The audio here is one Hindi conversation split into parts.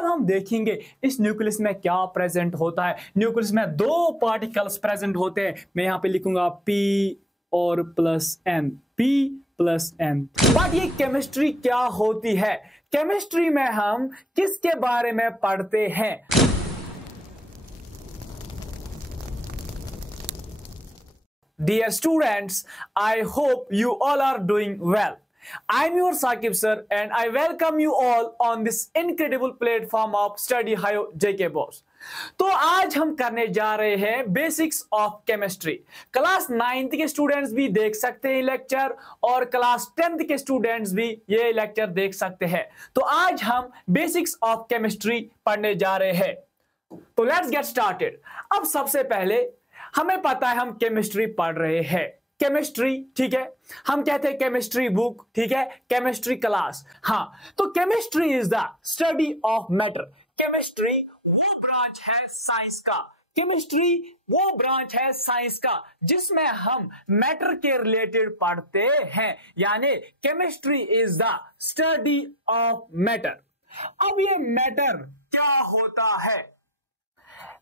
अब हम देखेंगे इस न्यूक्लियस में क्या प्रेजेंट होता है। न्यूक्लियस में दो पार्टिकल्स प्रेजेंट होते हैं। मैं यहाँ पे लिखूंगा P और plus N, P plus N। But ये केमिस्ट्री क्या होती है? केमिस्ट्री में हम किसके बारे में पढ़ते हैं? Dear students, I hope you all are doing well. I'm your Saqib sir and I welcome you all on this incredible platform of Study Hio JK Boss. तो आज हम करने जा रहे हैं basics of chemistry. Class 9th के स्टूडेंट्स भी देख सकते हैं लेक्चर और क्लास 10th के स्टूडेंट्स भी ये लेक्चर देख सकते हैं। तो आज हम बेसिक्स ऑफ केमिस्ट्री पढ़ने जा रहे हैं। तो लेट्स गेट स्टार्टेड। अब सबसे पहले हमें पता है हम केमिस्ट्री पढ़ रहे हैं। केमिस्ट्री, ठीक है, हम कहते हैं केमिस्ट्री बुक, ठीक है, केमिस्ट्री क्लास। हाँ, तो chemistry is the study of matter. Chemistry वो ब्रांच है साइंस का, केमिस्ट्री वो ब्रांच है साइंस का जिसमें हम मैटर के रिलेटेड पढ़ते हैं, यानी chemistry is the study of matter. अब ये मैटर क्या होता है?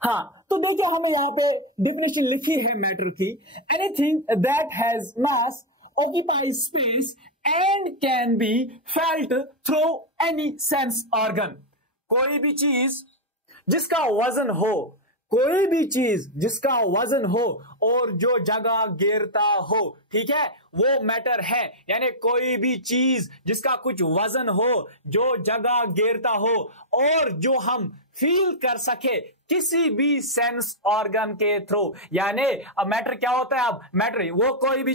हाँ, तो देखिए हमें यहाँ पे डेफिनेशन लिखी है मैटर की। Anything that has mass, occupies space and can be felt through any sense organ. कोई भी चीज जिसका वजन हो, कोई भी चीज जिसका वजन हो और जो जगह घेरता हो, ठीक है, वो मैटर है। यानी कोई भी चीज जिसका कुछ वजन हो, जो जगह घेरता हो और जो हम फील कर सके किसी भी सेंस ऑर्गन के थ्रू। यानी अब मैटर क्या होता है? अब मैटर वो कोई भी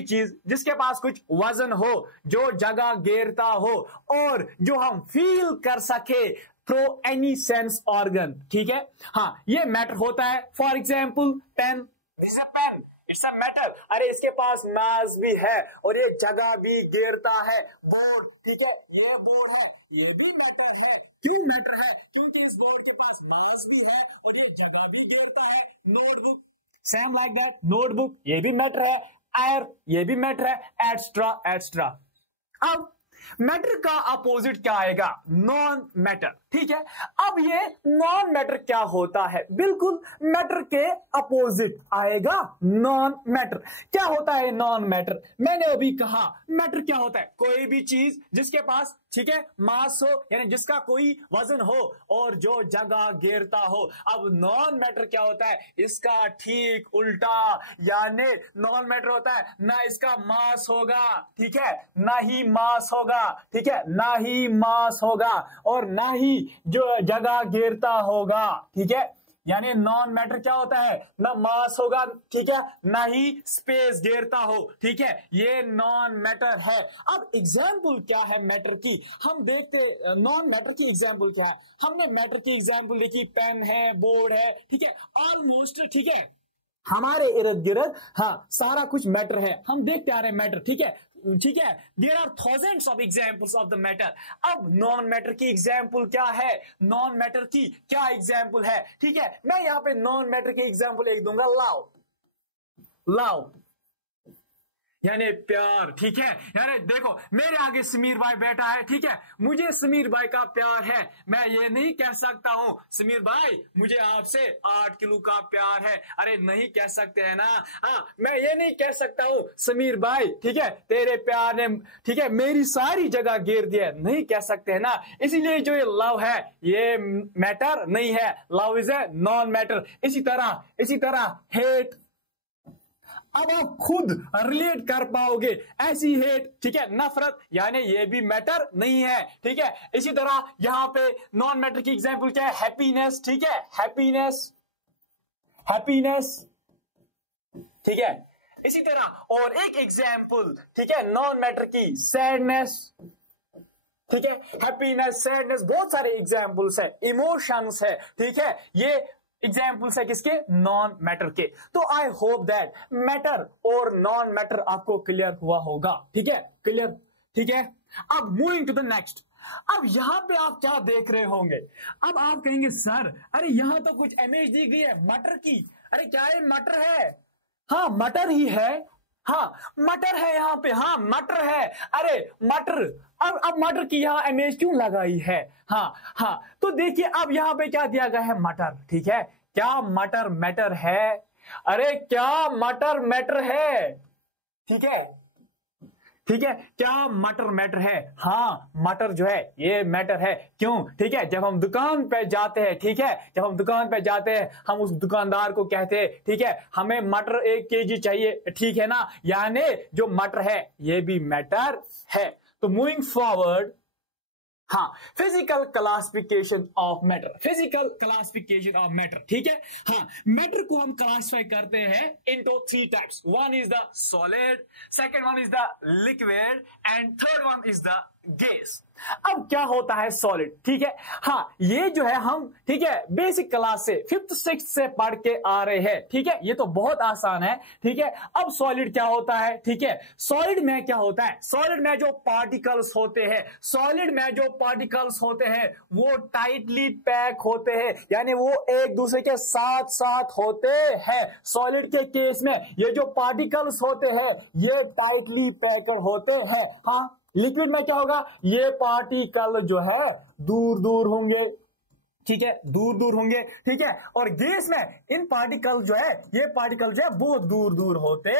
चीज जिसके पास कुछ वजन हो, जो जगह घेरता हो और जो हम फील कर सके थ्रू एनी सेंस ऑर्गन, ठीक है। हाँ, ये मैटर होता है। For example pen, this is pen, it's a metal. अरे इसके पास मास भी है और ये जगह भी घेरता है। बोर्ड, ठीक है, ये बोर्ड है, ये भी मैटर है। क्यों मैटर है? क्योंकि इस बोर्ड के पास मास भी है और ये जगह भी घेरता है। Notebook, same like that, notebook ये भी मैटर है। एयर, ये भी मैटर है, एक्स्ट्रा एक्स्ट्रा। अब मैटर का अपोजिट क्या आएगा? नॉन मैटर, ठीक है। अब ये नॉन मैटर क्या होता है? बिल्कुल मैटर के अपोजिट आएगा नॉन मैटर। क्या होता है नॉन मैटर? मैंने अभी कहा मैटर क्या होता है? कोई भी चीज जिसके पास, ठीक है, मास हो, यानी जिसका कोई वजन हो और जो जगह घेरता हो। अब नॉन मैटर क्या होता है? इसका ठीक उल्टा, यानी नॉन मैटर होता है ना इसका मास होगा, ठीक है, ना ही मास होगा, ठीक है, ना ही मास होगा और ना ही जो जगह घेरता होगा, ठीक है। यानी नॉन मैटर क्या होता है? ना मास होगा, ठीक है, ना ही स्पेस घेरता हो, ठीक है, ये नॉन मैटर है। अब एग्जाम्पल क्या है मैटर की? हम देखते नॉन मैटर की एग्जाम्पल क्या है। हमने मैटर की एग्जाम्पल देखी, पेन है, बोर्ड है, ठीक है, ऑलमोस्ट, ठीक है, हमारे इर्द गिर्द हाँ सारा कुछ मैटर है। हम देखते आ रहे हैं मैटर, ठीक है, ठीक है। There are thousands of examples of the matter. अब नॉन मैटर की एग्जाम्पल क्या है? नॉन मैटर की क्या एग्जाम्पल है? ठीक है, मैं यहां पे नॉन मैटर की एग्जाम्पल एक दूंगा, लव। लव यानी प्यार, ठीक है। यानी देखो मेरे आगे समीर भाई बैठा है, ठीक है, मुझे समीर भाई का प्यार है। मैं ये नहीं कह सकता हूं समीर भाई मुझे आपसे 8 किलो का प्यार है। अरे नहीं कह सकते हैं ना। हाँ, मैं ये नहीं कह सकता हूं समीर भाई, ठीक है, तेरे प्यार ने, ठीक है, मेरी सारी जगह घेर दिया, नहीं कह सकते हैं ना। इसीलिए जो ये लव है ये मैटर नहीं है, love is a non matter. इसी तरह हेट, अब आप खुद रिलेट कर पाओगे ऐसी हेट, ठीक है, नफरत, यानी ये भी मैटर नहीं है, ठीक है। इसी तरह यहां पे नॉन मैटर की एग्जांपल क्या है? हैप्पीनेस, ठीक है, हैप्पीनेस, ठीक है। इसी तरह और एक एग्जांपल, ठीक है, नॉन मैटर की सैडनेस, ठीक है, हैप्पीनेस, सैडनेस, बहुत सारे एग्जांपल्स है, इमोशंस है, ठीक है, ये एग्जाम्पल्स है किसके? नॉन मैटर के। तो आई होप दैट मैटर और नॉन मैटर आपको क्लियर हुआ होगा, ठीक है, क्लियर, ठीक है। अब मूविंग टू द नेक्स्ट। अब यहां पे आप क्या देख रहे होंगे? अब आप कहेंगे सर अरे यहां तो कुछ इमेज दी गई है मटर की। अरे क्या ये मटर है? हाँ मटर ही है, हाँ मटर है यहाँ पे, हाँ मटर है, अरे मटर। अब मटर की यहाँ इमेज क्यों लगाई है? हाँ हाँ, तो देखिए अब यहाँ पे क्या दिया गया है, मटर। ठीक है, क्या मटर मैटर है? अरे क्या मटर मैटर है? ठीक है, ठीक है, क्या मटर मैटर है? हाँ मटर जो है ये मैटर है। क्यों? ठीक है, जब हम दुकान पे जाते हैं, ठीक है, जब हम दुकान पे जाते हैं, हम उस दुकानदार को कहते हैं, ठीक है, हमें मटर 1 केजी चाहिए, ठीक है ना, यानी जो मटर है ये भी मैटर है। तो मूविंग फॉरवर्ड, हाँ physical classification of matter, physical classification of matter. ठीक है, हाँ मैटर को हम क्लासिफाई करते हैं into 3 types. One is the solid, second one is the liquid and third one is the gas. अब क्या होता है सॉलिड? ठीक है, हाँ ये जो है हम, ठीक है, बेसिक क्लास से 5th 6th से पढ़ के आ रहे हैं। ठीक है, ये तो बहुत आसान है। ठीक है, अब सॉलिड क्या होता है? ठीक है, सॉलिड में क्या होता है? सॉलिड में जो पार्टिकल्स होते हैं, सॉलिड में जो पार्टिकल्स होते हैं वो टाइटली पैक होते हैं, यानी वो एक दूसरे के साथ साथ होते हैं। सॉलिड के केस में ये जो पार्टिकल्स होते हैं ये टाइटली पैक्ड होते हैं। हाँ, लिक्विड में क्या होगा? ये पार्टिकल जो है दूर दूर होंगे, ठीक है, दूर दूर होंगे। ठीक है, और गैस में इन पार्टिकल जो है, ये पार्टिकल जो है बहुत दूर दूर होते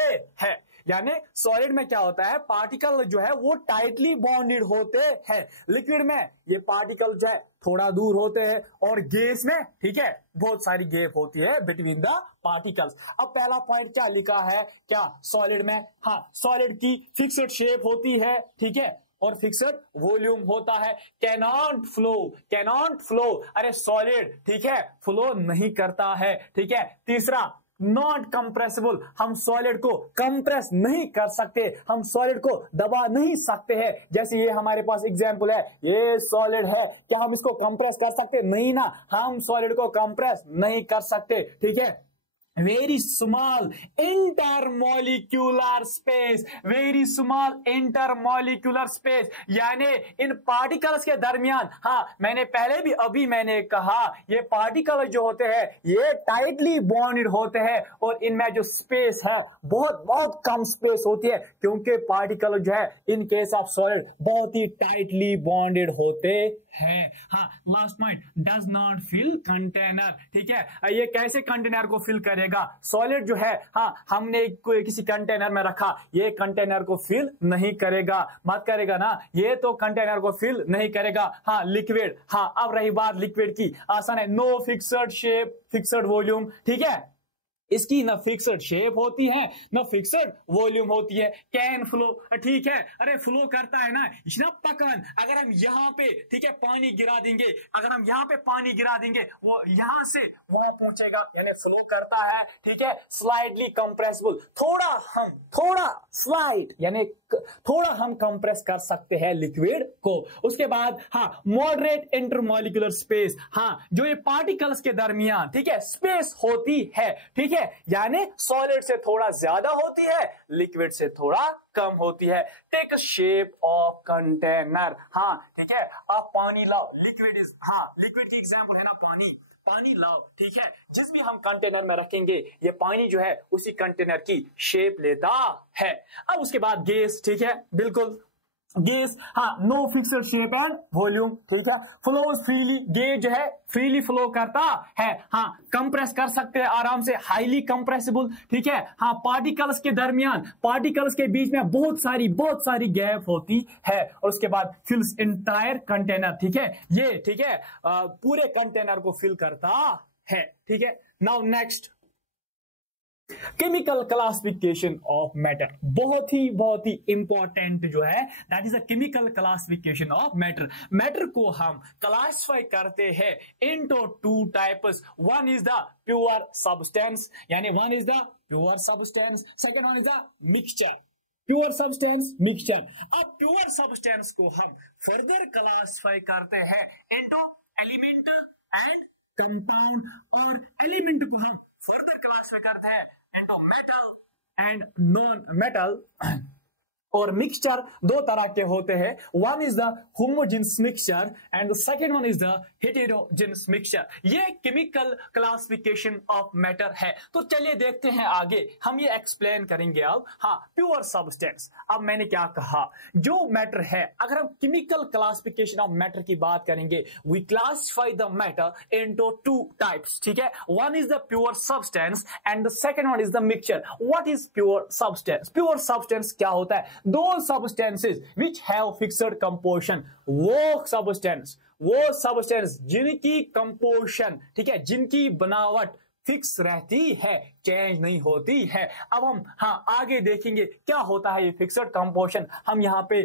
हैं। यानी सॉलिड में क्या होता है, पार्टिकल जो है वो टाइटली बॉन्डेड होते हैं। लिक्विड में ये पार्टिकल जो है थोड़ा दूर होते हैं, और गैस में, ठीक है, बहुत सारी गैप होती है बिटवीन द पार्टिकल्स। अब पहला पॉइंट क्या लिखा है, क्या सॉलिड में, हाँ सॉलिड की फिक्स्ड शेप होती है, ठीक है, और फिक्स्ड वॉल्यूम होता है। कैनॉट फ्लो, कैनॉट फ्लो, अरे सॉलिड, ठीक है, फ्लो नहीं करता है। ठीक है, तीसरा नॉट कंप्रेसिबल, हम सॉलिड को कंप्रेस नहीं कर सकते, हम सॉलिड को दबा नहीं सकते हैं। जैसे ये हमारे पास एग्जांपल है, ये सॉलिड है, क्या हम इसको कंप्रेस कर सकते? नहीं ना, हम सॉलिड को कंप्रेस नहीं कर सकते। ठीक है, very small intermolecular space, very small intermolecular space, यानी इन पार्टिकल्स के दरमियान, हाँ मैंने पहले भी अभी मैंने कहा, ये पार्टिकल जो होते हैं ये टाइटली बॉन्डेड होते हैं, और इनमें जो स्पेस है बहुत बहुत कम स्पेस होती है, क्योंकि पार्टिकल जो है इन केस ऑफ सॉलिड बहुत ही टाइटली बॉन्डेड होते हैं। हाँ, last point, does not fill container. ठीक है, ये कैसे कंटेनर को फिल करेगा? सॉलिड जो है, हाँ हमने किसी कंटेनर में रखा, ये कंटेनर को फिल नहीं करेगा, मत करेगा ना, ये तो कंटेनर को फिल नहीं करेगा। हाँ लिक्विड, हाँ अब रही बात लिक्विड की, आसान है, no fixed shape, fixed volume. ठीक है, इसकी ना फिक्स्ड शेप होती है ना फिक्स्ड वॉल्यूम होती है। कैन फ्लो, ठीक है, अरे फ्लो करता है ना, इतना पकन, अगर हम यहाँ पे, ठीक है, पानी गिरा देंगे, अगर हम यहाँ पे पानी गिरा देंगे, वो यहाँ से वहां पहुंचेगा, यानी फ्लो करता है। ठीक है, स्लाइडली कंप्रेसिबल, थोड़ा स्लाइड, यानी थोड़ा हम कंप्रेस कर सकते हैं लिक्विड को। उसके बाद हाँ मॉडरेट इंटरमोलिकुलर स्पेस, हाँ जो ये पार्टिकल्स के दरमियान, ठीक है, स्पेस होती है। ठीक है, यानी सॉलिड से थोड़ा ज्यादा होती है, लिक्विड से थोड़ा कम होती है। टेक शेप ऑफ कंटेनर, हाँ ठीक है, आप पानी लाओ, लिक्विड इज, हाँ लिक्विड की एग्जांपल है ना पानी, पानी लाओ, ठीक है, जिस भी हम कंटेनर में रखेंगे ये पानी जो है उसी कंटेनर की शेप लेता है। अब उसके बाद गैस, ठीक है, बिल्कुल गैस, हाँ no fixed shape and volume. ठीक है, फ्लो फ्रीली, गैस जो है फ्रीली फ्लो करता है, हाँ कंप्रेस कर सकते हैं आराम से, हाईली कंप्रेसिबल। ठीक है, हाँ पार्टिकल्स के दरमियान, पार्टिकल्स के बीच में बहुत सारी गैप होती है, और उसके बाद फिल्स इंटायर कंटेनर। ठीक है, ये ठीक है पूरे कंटेनर को फिल करता है। ठीक है, now next, chemical classification of matter, बहुत ही इंपॉर्टेंट जो है, that is a chemical classification of matter. Matter को हम क्लासिफाई करते हैं into 2 types. One is the pure substance, यानी one is the pure substance, second one is the mixture, pure substance mixture. अब प्योर सब्सटेंस को हम फर्दर क्लासिफाई करते हैं इनटू एलिमेंट एंड कंपाउंड, और एलिमेंट को हम फर्दर क्लासिफाई करते हैं into metal and non metal और मिक्सचर दो तरह के होते हैं, one is the homogeneous mixture and the second one is the heterogeneous mixture. ये केमिकल क्लासिफिकेशन ऑफ मैटर है। तो चलिए देखते हैं आगे, हम ये एक्सप्लेन करेंगे अब। हाँ, प्योर सब्सटेंस। अब मैंने क्या कहा, जो मैटर है, अगर हम केमिकल क्लासिफिकेशन ऑफ मैटर की बात करेंगे, we classify the matter into two types, ठीक है। One is the pure substance and the second one is the mixture. What is pure substance? Pure substance क्या होता है? दो substances which have fixed composition, वो सब्सटेंस जिनकी कंपोजिशन, ठीक है, जिनकी बनावट फिक्स रहती है, चेंज नहीं होती है। अब हम आगे देखेंगे क्या होता है ये फिक्स्ड कंपोजिशन, हम यहाँ पे,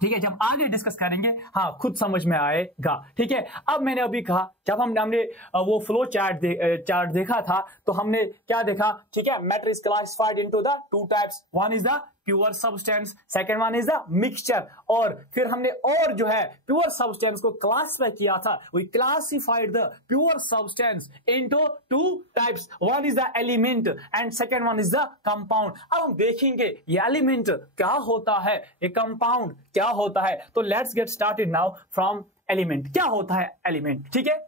ठीक है, जब आगे डिस्कस करेंगे खुद समझ में आएगा, ठीक है। अब मैंने अभी कहा, जब हमने वो फ्लो चार्ट देखा था, तो हमने क्या देखा, ठीक है, matter is classified into the two types, one is the pure substance, second one is the mixture. और फिर हमने और जो है प्योर सब्सटेंस को क्लासिफाई किया था, we classified the pure substance into two types, one is the element and second one is the compound. अब हम देखेंगे ये एलिमेंट क्या होता है, ये कंपाउंड क्या होता है। तो let's get started now from element. क्या होता है एलिमेंट, ठीक है।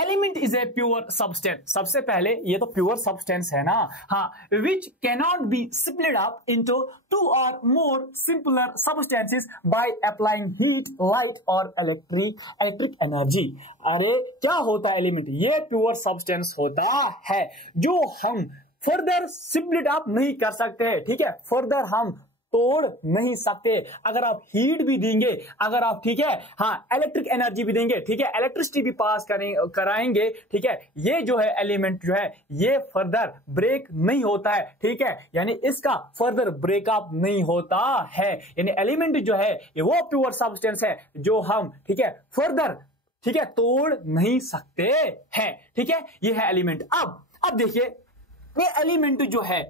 Element is a pure substance. सबसे पहले ये तो प्योर सब्सटेंस है ना, which cannot be split up into two or more simpler substances by applying heat, light और इलेक्ट्रिक एनर्जी। अरे क्या होता है एलिमेंट? ये प्योर सब्सटेंस होता है जो हम फर्दर स्प्लिट अप नहीं कर सकते, ठीक है, फर्दर हम तोड़ नहीं सकते। अगर आप हीट भी देंगे, अगर आप, ठीक है, इलेक्ट्रिक एनर्जी भी देंगे, ठीक है, इलेक्ट्रिसिटी भी पास कराएंगे, ठीक है, ये जो है एलिमेंट जो है ये फर्दर ब्रेक नहीं होता है, ठीक है, यानी इसका फर्दर ब्रेकअप नहीं होता है। यानी एलिमेंट जो है ये वो प्योर सब्सटेंस है जो हम, ठीक है, फर्दर, ठीक है, तोड़ नहीं सकते हैं, ठीक है, ये है एलिमेंट। अब देखिए ये एलिमेंट जो है,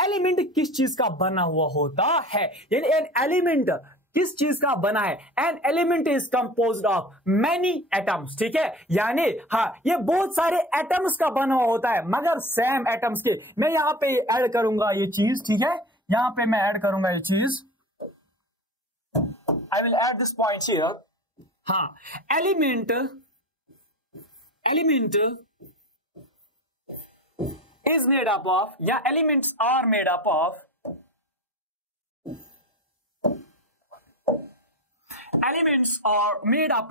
एलिमेंट किस चीज का बना हुआ होता है, यानी एन एलिमेंट किस चीज का बना है? An element is composed of many atoms, ठीक है, यानी ये बहुत सारे एटम्स का बना हुआ होता है, मगर सेम एटम्स के। मैं यहां पे ऐड करूंगा ये चीज, ठीक है, यहां पे मैं ऐड करूंगा ये चीज, I will add this point here. Element is made up of, या elements are made up of, elements are made up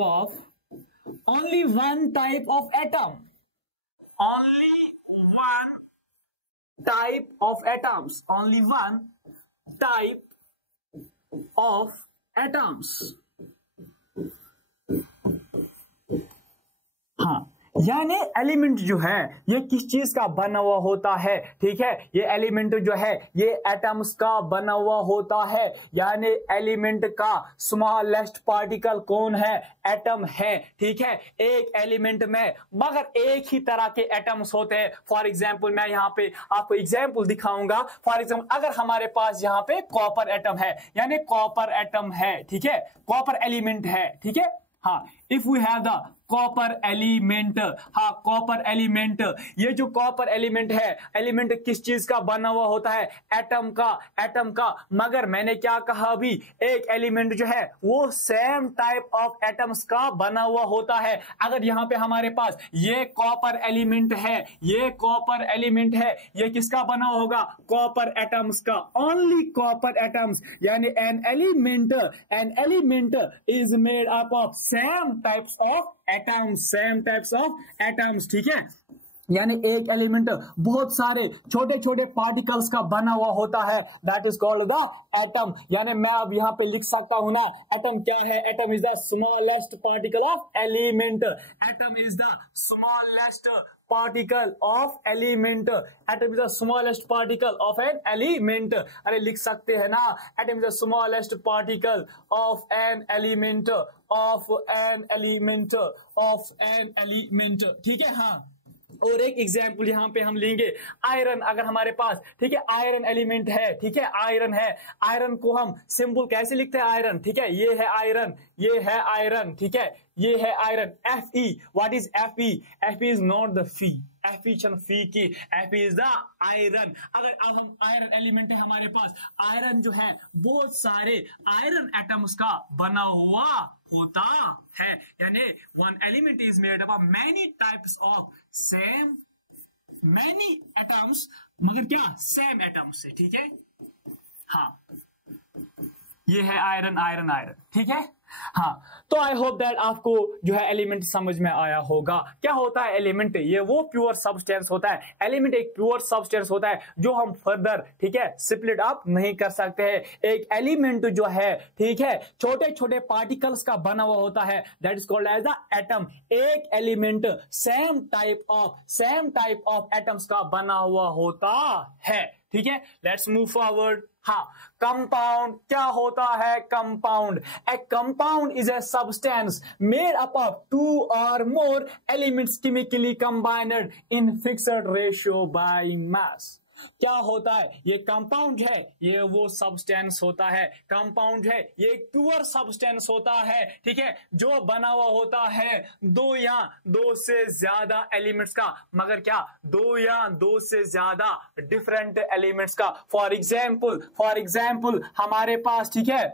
of only one type of atom, only one type of atoms, only one type of atoms। यानी एलिमेंट जो है ये किस चीज का बना हुआ होता है, ठीक है, ये एलिमेंट जो है ये एटम्स का बना हुआ होता है। यानी एलिमेंट का स्मॉलेस्ट पार्टिकल कौन है? एटम है, ठीक है, एक एलिमेंट में मगर एक ही तरह के एटम्स होते हैं। फॉर एग्जांपल मैं यहाँ पे आपको एग्जांपल दिखाऊंगा। फॉर एग्जांपल अगर हमारे पास यहाँ पे कॉपर एटम है, यानी कॉपर एटम है, ठीक है, कॉपर एलिमेंट है, ठीक है, if we have the copper element, copper element, ये जो कॉपर एलिमेंट है, एलिमेंट किस चीज का बना हुआ होता है? एटम का। मगर मैंने क्या कहा अभी, एक एलिमेंट जो है वो सेम टाइप ऑफ एटम्स का बना हुआ होता है। अगर यहाँ पे हमारे पास ये कॉपर एलिमेंट है, ये किसका बना हुआ होगा? कॉपर एटम्स का, ओनली कॉपर एटम्स। यानी an element is made up of same types of atoms, ठीक है, यानी एक एलिमेंट बहुत सारे छोटे छोटे पार्टिकल्स का बना हुआ होता है, that is called the atom. यानी मैं अब यहाँ पे लिख सकता हूं ना, एटम क्या है? Atom is the smallest particle of element, atom is the smallest particle of element, atom is the smallest particle of an element. अरे लिख सकते हैं ना, atom is the smallest particle of an element, ठीक है, और एक एग्जाम्पल यहाँ पे हम लेंगे आयरन। अगर हमारे पास ठीक है आयरन एलिमेंट है, ठीक है आयरन है, आयरन को हम सिंबल कैसे लिखते हैं आयरन, ठीक है ये है आयरन, ये है आयरन, ठीक है ये है iron. Fe, what is Fe? Fe is not the fee, Fe फी की, Fe इज द आयरन। अगर अब हम आयरन एलिमेंट है हमारे पास, आयरन जो है बहुत सारे आयरन एटम्स का बना हुआ होता है, यानी one element is made up of many types of same many atoms, मगर क्या सेम एटम्स से, ठीक है। हाँ ये है आयरन आयरन आयरन, ठीक है। हाँ तो आई होप दैट आपको जो है एलिमेंट समझ में आया होगा। क्या होता है एलिमेंट? ये वो प्योर सब्सटेंस होता है। एलिमेंट एक प्योर सब्सटेंस होता है जो हम फर्दर ठीक है स्प्लिट अप नहीं कर सकते हैं। एक एलिमेंट जो है ठीक है छोटे छोटे पार्टिकल्स का बना हुआ होता है, that is called as the atom. एक element same type of atoms का बना हुआ होता है, ठीक है। Let's move forward. हाँ कंपाउंड क्या होता है? Compound, a compound is a substance made up of two or more elements chemically combined in fixed ratio by mass. क्या होता है? ये कंपाउंड है, ये वो सब्सटेंस होता है। कंपाउंड है, ये एक प्योर सब्सटेंस होता है, ठीक है, जो बना हुआ होता है दो या दो से ज्यादा एलिमेंट्स का, मगर क्या दो या दो से ज्यादा डिफरेंट एलिमेंट्स का। फॉर एग्जाम्पल हमारे पास ठीक है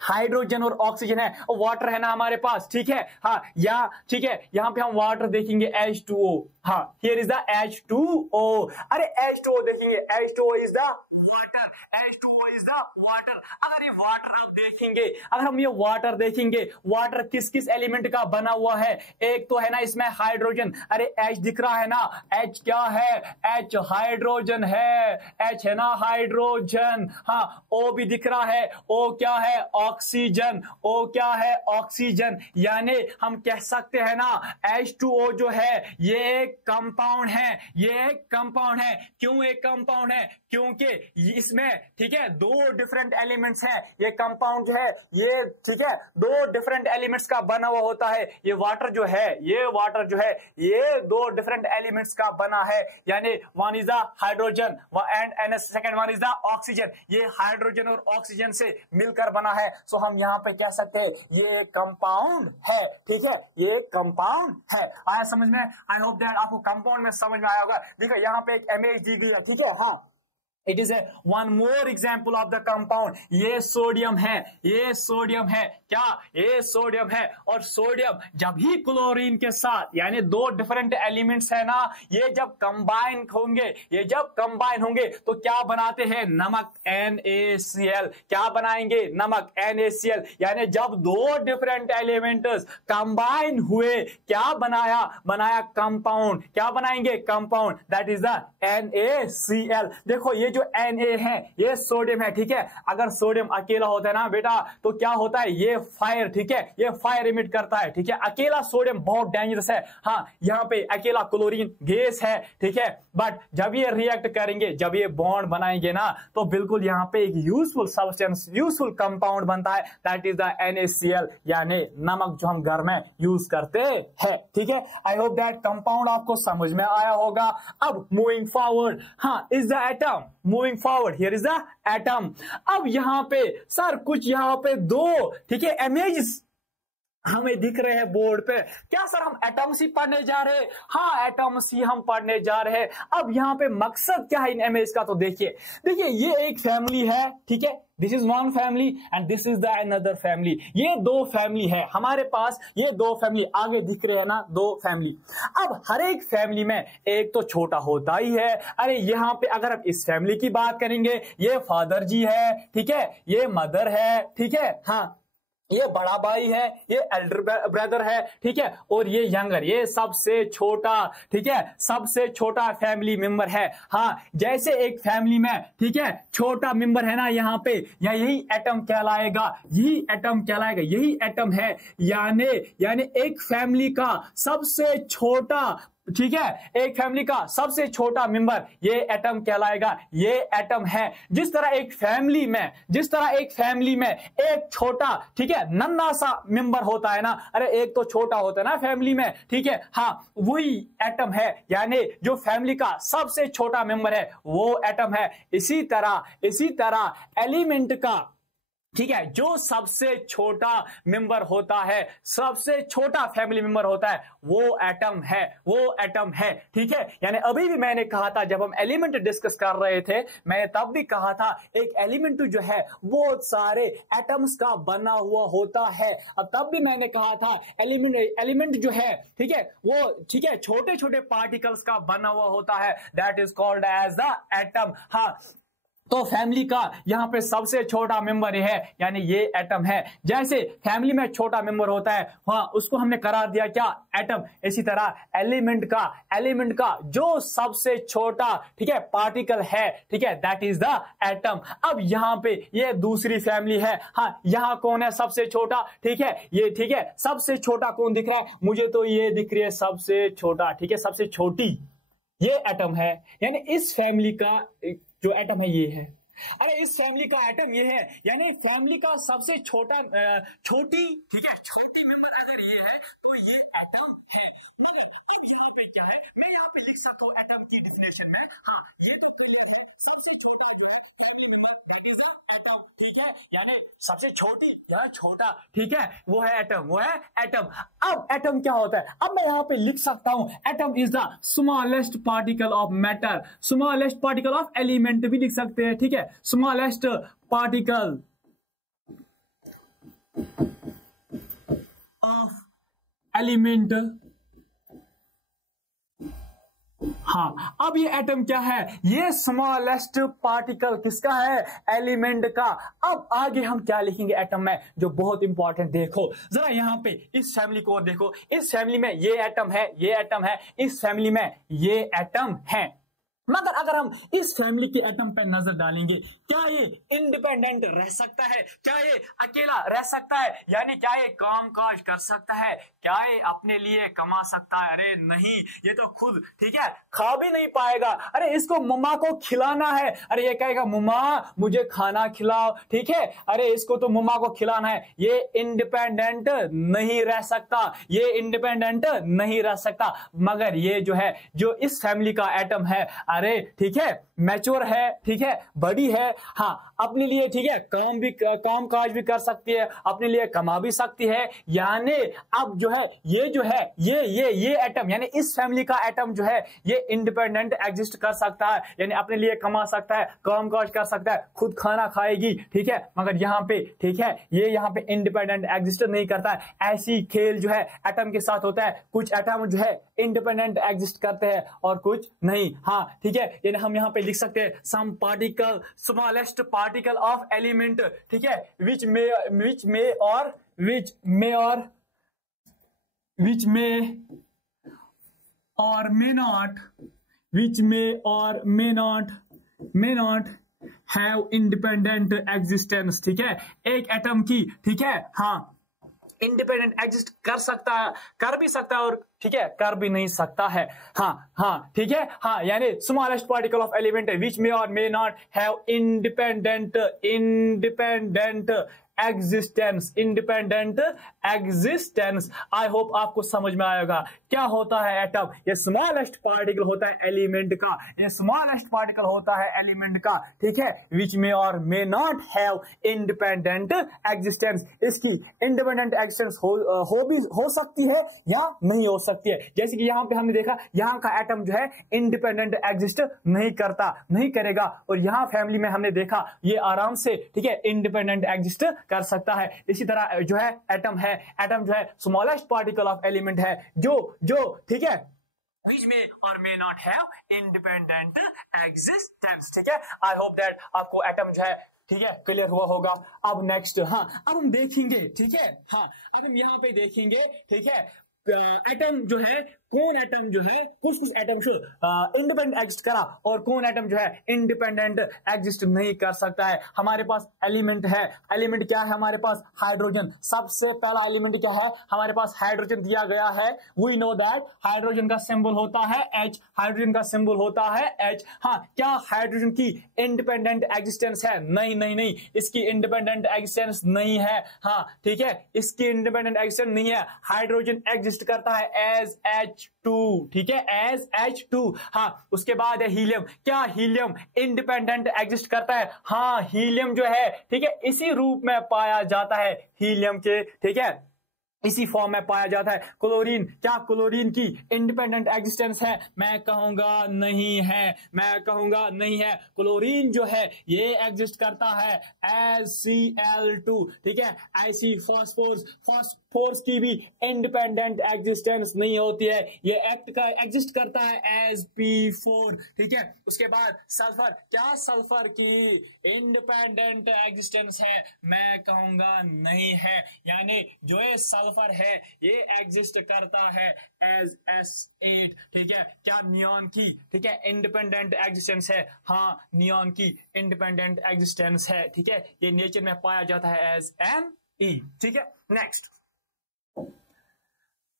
हाइड्रोजन और ऑक्सीजन है, और वाटर है ना हमारे पास, ठीक है। हाँ या ठीक है यहाँ पे हम वाटर देखेंगे H2O। हाँ हियर इज द H2O। अरे H2O देखेंगे, H2O is the water, H2O is the water. अगर ये वाटर आप देखेंगे, अगर हम ये वाटर देखेंगे, वाटर किस किस एलिमेंट का बना हुआ है? एक तो है ना इसमें हाइड्रोजन, अरे H दिख रहा है ना, H क्या है? H हाइड्रोजन है, H है ना हाइड्रोजन। हाँ O भी दिख रहा है, O क्या है? ऑक्सीजन, O क्या है? ऑक्सीजन। यानी हम कह सकते हैं ना H2O जो है ये एक कंपाउंड है, ये एक कंपाउंड है। क्यों एक कंपाउंड है? क्योंकि इसमें ठीक है दो डिफरेंट एलिमेंट्स हैं। ये कंपाउंड जो है ये ठीक है दो डिफरेंट एलिमेंट्स का बना हुआ होता है। ये वाटर जो है ये दो डिफरेंट एलिमेंट्स का बना है, यानी one is the hydrogen and second one is the oxygen. ये हाइड्रोजन और ऑक्सीजन से मिलकर बना है। सो हम यहाँ पे कह सकते हैं ये कंपाउंड है, ठीक है, ये कंपाउंड है। आया समझ में? आई होप दैट आपको कंपाउंड में समझ में आया होगा। देखो यहाँ पे एक इमेज दी गई है, ठीक है। हाँ it is a one more example of the compound. ये सोडियम है, ये सोडियम है, क्या ये सोडियम है। और सोडियम जब ही क्लोरीन के साथ, यानी दो डिफरेंट एलिमेंट्स है ना, ये जब कंबाइन होंगे तो क्या बनाते हैं? नमक, NaCl। क्या बनाएंगे? नमक, NaCl। यानी जब दो डिफरेंट एलिमेंट्स कंबाइन हुए, क्या बनाया कंपाउंड। क्या बनाएंगे? Compound, that is the NaCl। देखो ये जो Na है ये सोडियम है, ठीक है। अगर सोडियम अकेला होता है ना बेटा तो क्या होता है? ये फायर, ठीक है, ये फायर इमिट करता है, ठीक है। अकेला सोडियम बहुत डेंजरस है। हाँ यहाँ पे अकेला क्लोरीन गैस है, ठीक है। बट जब ये रिएक्ट करेंगे, जब ये बॉन्ड बनाएंगे ना, तो बिल्कुल यहाँ पे एक यूजफुल सब्सटेंस, यूजफुल कंपाउंड बनता है, दैट इज द NaCl, यानी नमक जो हम घर में यूज करते हैं, ठीक है। आई होप दैट कंपाउंड आपको समझ में आया होगा। अब मूविंग फॉरवर्ड, हाँ is the atom. Moving forward, here is the atom. अब यहाँ पे सर कुछ यहाँ पे दो ठीक है इमेजेस हमें दिख रहे हैं बोर्ड पे। क्या सर हम एटम्स ही पढ़ने जा रहे हैं? हाँ एटम्स ही हम पढ़ने जा रहे हैं। अब यहाँ पे मकसद क्या है इन इमेज का? तो देखिए ये एक फैमिली है, ठीक है, this is one family and this is the another family. ये दो फैमिली है हमारे पास, ये दो फैमिली आगे दिख रहे हैं ना, दो फैमिली। अब हर एक फैमिली में एक तो छोटा होता ही है। अरे यहाँ पे अगर आप इस फैमिली की बात करेंगे, ये फादर जी है, ठीक है, ये मदर है, ठीक है, हाँ ये बड़ा भाई है, ये एल्डर ब्रदर है, ठीक है, और ये यंगर, ये सबसे छोटा, ठीक है, सबसे छोटा फैमिली मेंबर है। हाँ जैसे एक फैमिली में ठीक है छोटा मेंबर है ना यहाँ पे, या यही एटम कहलाएगा, यही एटम है। यानी एक फैमिली का सबसे छोटा ठीक है, एक फैमिली का सबसे छोटा मेंबर ये एटम कहलाएगा, ये एटम है। जिस तरह एक फैमिली में एक छोटा, ठीक है, नन्हा सा मेंबर होता है ना, अरे एक तो छोटा होता है ना फैमिली में, ठीक है, हाँ वही एटम है, यानी जो फैमिली का सबसे छोटा मेंबर है वो एटम है। इसी तरह एलिमेंट का, ठीक है, जो सबसे छोटा मेंबर होता है, सबसे छोटा फैमिली मेंबर होता है, वो एटम है, ठीक है। यानी अभी भी मैंने कहा था, जब हम एलिमेंट डिस्कस कर रहे थे, मैंने तब भी कहा था एक एलिमेंट जो है बहुत सारे एटम्स का बना हुआ होता है। अब तब भी मैंने कहा था एलिमेंट जो है, ठीक है, वो, ठीक है, छोटे छोटे पार्टिकल्स का बना हुआ होता है, that is called as the atom. हाँ, तो फैमिली का यहाँ पे सबसे छोटा मेंबर है, यानी ये एटम है। जैसे फैमिली में छोटा मेंबर होता है, हाँ उसको हमने करार दिया क्या, एटम। इसी तरह एलिमेंट का जो सबसे छोटा, ठीक है, पार्टिकल है, ठीक है, दैट इज द एटम। अब यहाँ पे ये दूसरी फैमिली है, हाँ यहाँ कौन है सबसे छोटा, ठीक है, ये, ठीक है, सबसे छोटा कौन दिख रहा है, मुझे तो ये दिख रही है सबसे छोटा, ठीक है, सबसे छोटी, ये एटम है। यानी इस फैमिली का जो एटम है ये है, अरे इस फैमिली का एटम ये है, यानी फैमिली का सबसे छोटा, छोटी, ठीक है, छोटी मेंबर अगर ये है तो ये एटम है। लेकिन अब यहाँ पे क्या है, मैं यहाँ पे लिख सकता हूँ एटम की डेफिनेशन में, हाँ ये तो क्लियर है, सबसे छोटा जो है family member that is atom, ठीक है, यानी सबसे छोटी या छोटा, ठीक है, वो है एटम। अब एटम क्या होता है, अब मैं यहाँ पे लिख सकता हूँ atom is the smallest particle of matter, smallest particle of element भी लिख सकते हैं, ठीक है, स्मॉलेस्ट पार्टिकल ऑफ एलिमेंट। हाँ, अब ये एटम क्या है, ये स्मॉलेस्ट पार्टिकल किसका है, एलिमेंट का। अब आगे हम क्या लिखेंगे एटम में, जो बहुत इंपॉर्टेंट, देखो जरा यहाँ पे इस फैमिली को देखो, इस फैमिली में ये एटम है, इस फैमिली में ये एटम है। मगर अगर हम इस फैमिली के एटम पे नजर डालेंगे, क्या ये इंडिपेंडेंट रह सकता है, क्या ये अकेला रह सकता है, यानी क्या ये काम काज कर सकता है, क्या ये अपने लिए कमा सकता है, अरे नहीं, ये तो खुद, ठीक है, खा भी नहीं पाएगा। अरे इसको मम्मा को खिलाना है, अरे ये कहेगा मम्मा मुझे खाना खिलाओ, ठीक है, अरे इसको तो मम्मा को खिलाना है, ये इंडिपेंडेंट नहीं रह सकता, मगर ये जो है, जो इस फैमिली का एटम है, अरे ठीक है, मैच्योर है, ठीक है, बड़ी है, हाँ अपने लिए, ठीक है, काम काज भी कर सकती है, अपने लिए कमा भी सकती है। यानी अब जो है ये एटम, यानी इस फैमिली का एटम जो है ये इंडिपेंडेंट एग्जिस्ट कर सकता है, यानी अपने लिए कमा सकता है, काम काज कर सकता है, खुद खाना खाएगी, ठीक है, मगर यहाँ पे, ठीक है, ये यहाँ पे इंडिपेंडेंट एग्जिस्ट नहीं करता है। ऐसी खेल जो है एटम के साथ होता है, कुछ एटम जो है इंडिपेंडेंट एग्जिस्ट करते हैं और कुछ नहीं। हाँ ठीक है, यानी हम यहाँ पे लिख सकते हैं some particle, smallest particle of element, ठीक है, which may not have independent existence, ठीक है, एक एटम की, ठीक है, हाँ इंडिपेंडेंट एग्जिस्ट कर भी सकता है और ठीक है कर भी नहीं सकता है। हाँ ठीक है, हाँ यानी smallest particle of element which may or may not have independent existence. I hope आपको समझ में आएगा क्या होता है एटम। ये स्मॉलेस्ट पार्टिकल होता है एलिमेंट का, ठीक है, विच may or may not have independent existence. इसकी इंडिपेंडेंट एग्जिस्टेंस हो सकती है या नहीं हो सकती है। जैसे कि यहाँ पे हमने देखा, यहाँ का एटम जो है इंडिपेंडेंट एग्जिस्ट नहीं करेगा, और यहाँ फैमिली में हमने देखा ये आराम से, ठीक है, इंडिपेंडेंट एग्जिस्ट कर सकता है। इसी तरह जो है एटम जो है स्मॉलेस्ट पार्टिकल ऑफ एलिमेंट है, जो ठीक है which may or may not have independent existence, ठीक है। आई होप दैट आपको एटम जो है, ठीक है, क्लियर हुआ होगा। अब नेक्स्ट, हाँ अब हम देखेंगे, ठीक है, हाँ अब हम यहाँ पे देखेंगे, ठीक है, एटम जो है कौन एटम जो है, कुछ कुछ एटम इंडिपेंडेंट एग्जिस्ट करा और कौन एटम जो है इंडिपेंडेंट एग्जिस्ट नहीं कर सकता है। हमारे पास एलिमेंट है, एलिमेंट क्या है हमारे पास, हाइड्रोजन। सबसे पहला एलिमेंट क्या है हमारे पास, हाइड्रोजन दिया गया है। वी नो दैट हाइड्रोजन का सिंबल होता है H, हाइड्रोजन का सिंबल होता है H। हाँ, क्या हाइड्रोजन की इंडिपेंडेंट एग्जिस्टेंस है? नहीं नहीं नहीं, इसकी इंडिपेंडेंट एग्जिस्टेंस नहीं है। हाँ ठीक है, इसकी इंडिपेंडेंट एग्जिस्टेंस नहीं है। हाइड्रोजन एग्जिस्ट करता है एज H2, ठीक है, एज H2। हाँ, उसके बाद है हीलियम। क्या हीलियम इंडिपेंडेंट एग्जिस्ट करता है? हाँ, हीलियम जो है ठीक है इसी रूप में पाया जाता है, हीलियम के, ठीक है इसी फॉर्म में पाया जाता है। क्लोरीन, क्या क्लोरीन की इंडिपेंडेंट एग्जिस्टेंस है? मैं कहूंगा नहीं है, मैं कहूंगा नहीं है। क्लोरीन जो है ये एग्जिस्ट करता है एज Cl2, ठीक है, ऐसी फॉस्फोरस की भी इंडिपेंडेंट एग्जिस्टेंस नहीं होती है, ये एग्जिस्ट करता है एज P4, ठीक है। उसके बाद सल्फर, क्या सल्फर की इंडिपेंडेंट एग्जिस्टेंस है? मैं कहूंगा नहीं है, यानी जो है सल्फर है ये एग्जिस्ट करता है एज S8, ठीक है। क्या नियॉन की, ठीक है, इंडिपेंडेंट एग्जिस्टेंस है? हाँ, नियॉन की इंडिपेंडेंट एग्जिस्टेंस है, ठीक है, ये नेचर में पाया जाता है एज Ne, ठीक है। नेक्स्ट,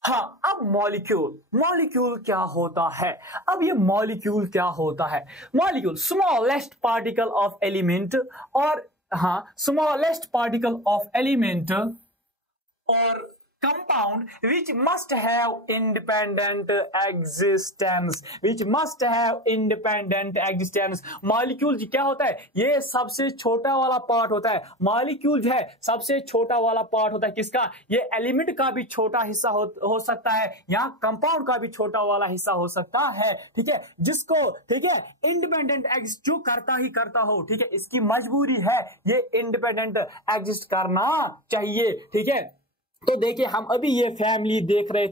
हाँ, अब मॉलिक्यूल क्या होता है? अब ये मॉलिक्यूल क्या होता है? Molecule smallest particle of element, और हाँ स्मॉलेस्ट पार्टिकल ऑफ एलिमेंट और compound which must have independent existence, which must have independent existence। Molecule क्या होता है? ये सबसे छोटा वाला पार्ट होता है। मॉलिक्यूल जो है सबसे छोटा वाला पार्ट होता है किसका? ये एलिमेंट का भी छोटा हिस्सा हो सकता है, या कंपाउंड का भी छोटा वाला हिस्सा हो सकता है, ठीक है, जिसको, ठीक है, इंडिपेंडेंट एग्जिस्ट जो करता ही करता हो, ठीक है, इसकी मजबूरी है ये इंडिपेंडेंट एग्जिस्ट करना चाहिए, ठीक है। तो देखिए, हम अभी ये फैमिली देख रहे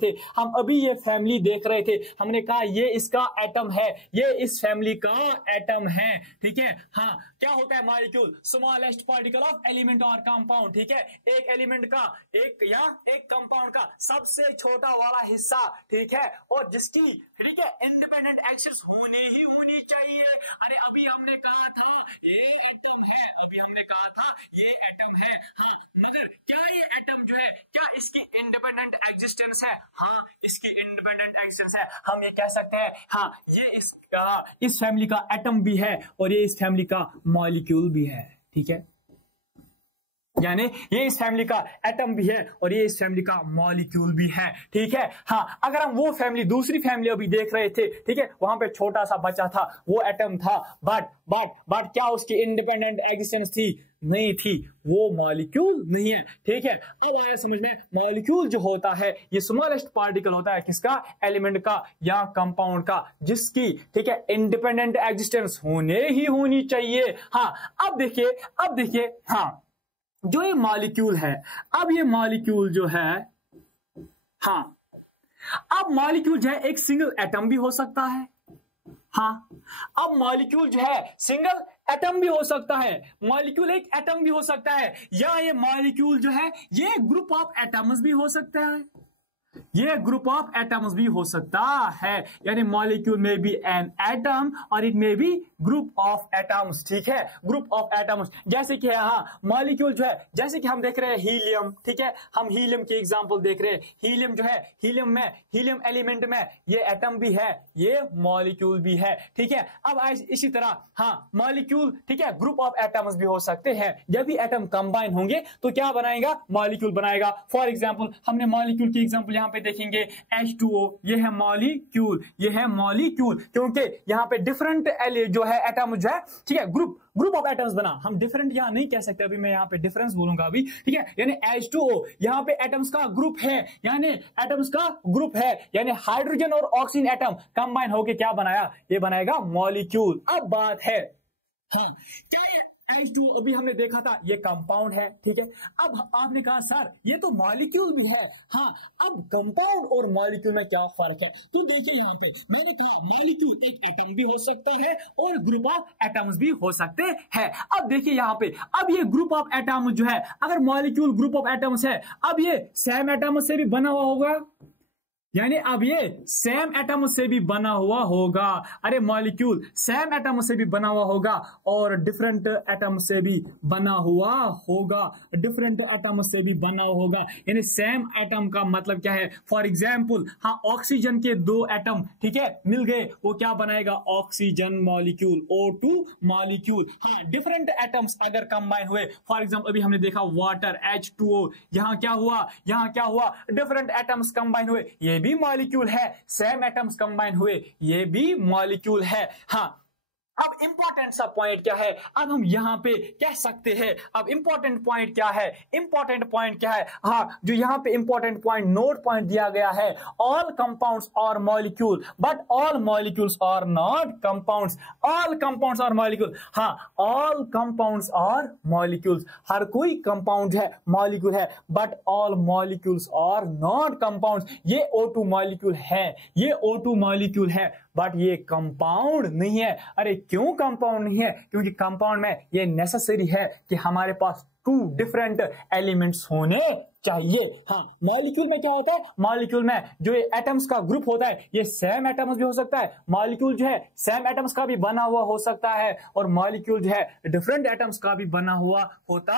थे, हमने कहा ये इसका एटम है, ये इस फैमिली का एटम है, ठीक है। हाँ, क्या होता है molecule? Smallest particle of element और कंपाउंड, ठीक है, एक एलिमेंट का एक कंपाउंड का सबसे छोटा वाला हिस्सा, ठीक है, और जिसकी, ठीक है, इंडिपेंडेंट एक्सेस होनी चाहिए। अरे अभी हमने कहा था ये एटम है, हाँ, मगर क्या ये एटम जो है, क्या इसकी इंडिपेंडेंट एग्जिस्टेंस है? हाँ, इसकी इंडिपेंडेंट एग्जिस्टेंस है। हम ये कह सकते हैं हाँ ये इस फैमिली का एटम भी है और ये इस फैमिली का मॉलिक्यूल भी है, ठीक है, यानी ये इस फैमिली का एटम भी है और ये इस फैमिली का मॉलिक्यूल भी है, ठीक है। हाँ, अगर हम वो फैमिली, दूसरी फैमिली अभी देख रहे थे, ठीक है, वहां पे छोटा सा बच्चा था, वो एटम था, बट क्या उसकी इंडिपेंडेंट एग्जिस्टेंस थी? नहीं थी, वो मॉलिक्यूल नहीं है, ठीक है। अब आया समझ में, मॉलिक्यूल जो होता है ये स्मॉलेस्ट पार्टिकल होता है किसका? एलिमेंट का या कंपाउंड का, जिसकी, ठीक है, इंडिपेंडेंट एग्जिस्टेंस होनी चाहिए। हाँ, अब देखिए, हाँ, जो ये मॉलिक्यूल है, अब ये मॉलिक्यूल जो है, हाँ, अब मॉलिक्यूल जो है एक सिंगल एटम भी हो सकता है। हाँ, अब मॉलिक्यूल जो है सिंगल एटम भी हो सकता है, मॉलिक्यूल एक एटम भी हो सकता है, या ये मॉलिक्यूल जो है ये ग्रुप ऑफ एटम्स भी हो सकता है, ये ग्रुप ऑफ एटम्स भी हो सकता है, यानी मॉलिक्यूल में बी एन एटम और इट में बी ग्रुप ऑफ एटम्स, ठीक है, ग्रुप ऑफ एटम्स। जैसे कि हाँ, मॉलिक्यूल जो है, जैसे कि हम देख रहे हैं हीलियम, ठीक है, हम हीलियम की एग्जांपल देख रहे हैं। हीलियम जो है, हीलियम एलिमेंट में ये एटम भी है, ये मॉलिक्यूल भी है, ठीक है। अब इसी तरह हाँ, मॉलिक्यूल, ठीक है, ग्रुप ऑफ एटम्स भी हो सकते हैं। जब भी एटम कंबाइन होंगे तो क्या बनाएगा? मॉलिक्यूल बनाएगा। फॉर एग्जाम्पल, हमने मॉलिक्यूल की एग्जाम्पल यहाँ पे देखेंगे, H2O, ये है मॉलिक्यूल, क्योंकि यहाँ पे डिफरेंट जो है एटम जो है, ठीक है, ग्रुप ऑफ एटम्स बना। हम डिफरेंट यहाँ नहीं कह सकते, अभी मैं यहाँ पे डिफरेंस बोलूंगा अभी, ठीक है, यानी H2O यहाँ पे एटम्स का ग्रुप है, यानी हाइड्रोजन और ऑक्सीजन एटम कंबाइन होके क्या बनाया? ये बनाएगा मॉलिक्यूल। अब बात है, हाँ, क्या ये H2O अभी हमने देखा था ये कंपाउंड है, ठीक है। अब आपने कहा सर ये तो मॉलिक्यूल भी है, हाँ, अब कंपाउंड और मॉलिक्यूल में क्या फर्क है? तो देखिए यहाँ पे मैंने कहा मॉलिक्यूल एक एटम भी हो सकता है और ग्रुप ऑफ एटम्स भी हो सकते हैं। अब देखिए यहाँ पे, अब ये ग्रुप ऑफ एटम जो है, अगर मॉलिक्यूल ग्रुप ऑफ एटम्स है, अब ये सेम एटम से भी बना हुआ होगा, यानी अब ये सेम एटम से भी बना हुआ होगा। अरे मॉलिक्यूल सेम एटम से भी बना हुआ होगा और डिफरेंट एटम से भी बना हुआ होगा, डिफरेंट एटम से भी बना होगा। यानी सेम एटम का मतलब क्या है? फॉर एग्जाम्पल हाँ, ऑक्सीजन के दो एटम ठीक है मिल गए, वो क्या बनाएगा? Oxygen molecule, O2 molecule. हाँ, डिफरेंट एटम्स अगर कंबाइन हुए, फॉर एग्जाम्पल अभी हमने देखा वाटर H2O, यहाँ क्या हुआ? यहाँ क्या हुआ? डिफरेंट एटम्स कंबाइन हुए, ये भी मॉलिक्यूल है। सेम एटम्स कंबाइन हुए, ये भी मॉलिक्यूल है। हाँ, अब इंपॉर्टेंट सा पॉइंट क्या है? अब हम यहां पे कह सकते हैं, अब इंपॉर्टेंट पॉइंट क्या है? इंपॉर्टेंट पॉइंट क्या है? हाँ, जो यहां पे इंपॉर्टेंट पॉइंट नोट पॉइंट दिया गया है, all compounds are molecule but all molecules are not compounds. All compounds are molecule, हाँ, ऑल कंपाउंड्स और मॉलिक्यूल्स, हर कोई कंपाउंड है, मॉलिक्यूल है, but all molecules are not compounds. ये O2 मॉलिक्यूल है, ये O2 मॉलिक्यूल है, बट ये कंपाउंड नहीं है। अरे क्यों कंपाउंड नहीं है? क्योंकि कंपाउंड में ये नेसेसरी है कि हमारे पास टू डिफरेंट एलिमेंट्स होने चाहिए। हाँ, मॉलिक्यूल में क्या होता है? मॉलिक्यूल में जो एटम्स का ग्रुप होता है, ये सेम एटम्स भी हो सकता है। मॉलिक्यूल जो है सेम एटम्स का भी बना हुआ हो सकता है, और मॉलिक्यूल जो है डिफरेंट एटम्स का भी बना हुआ होता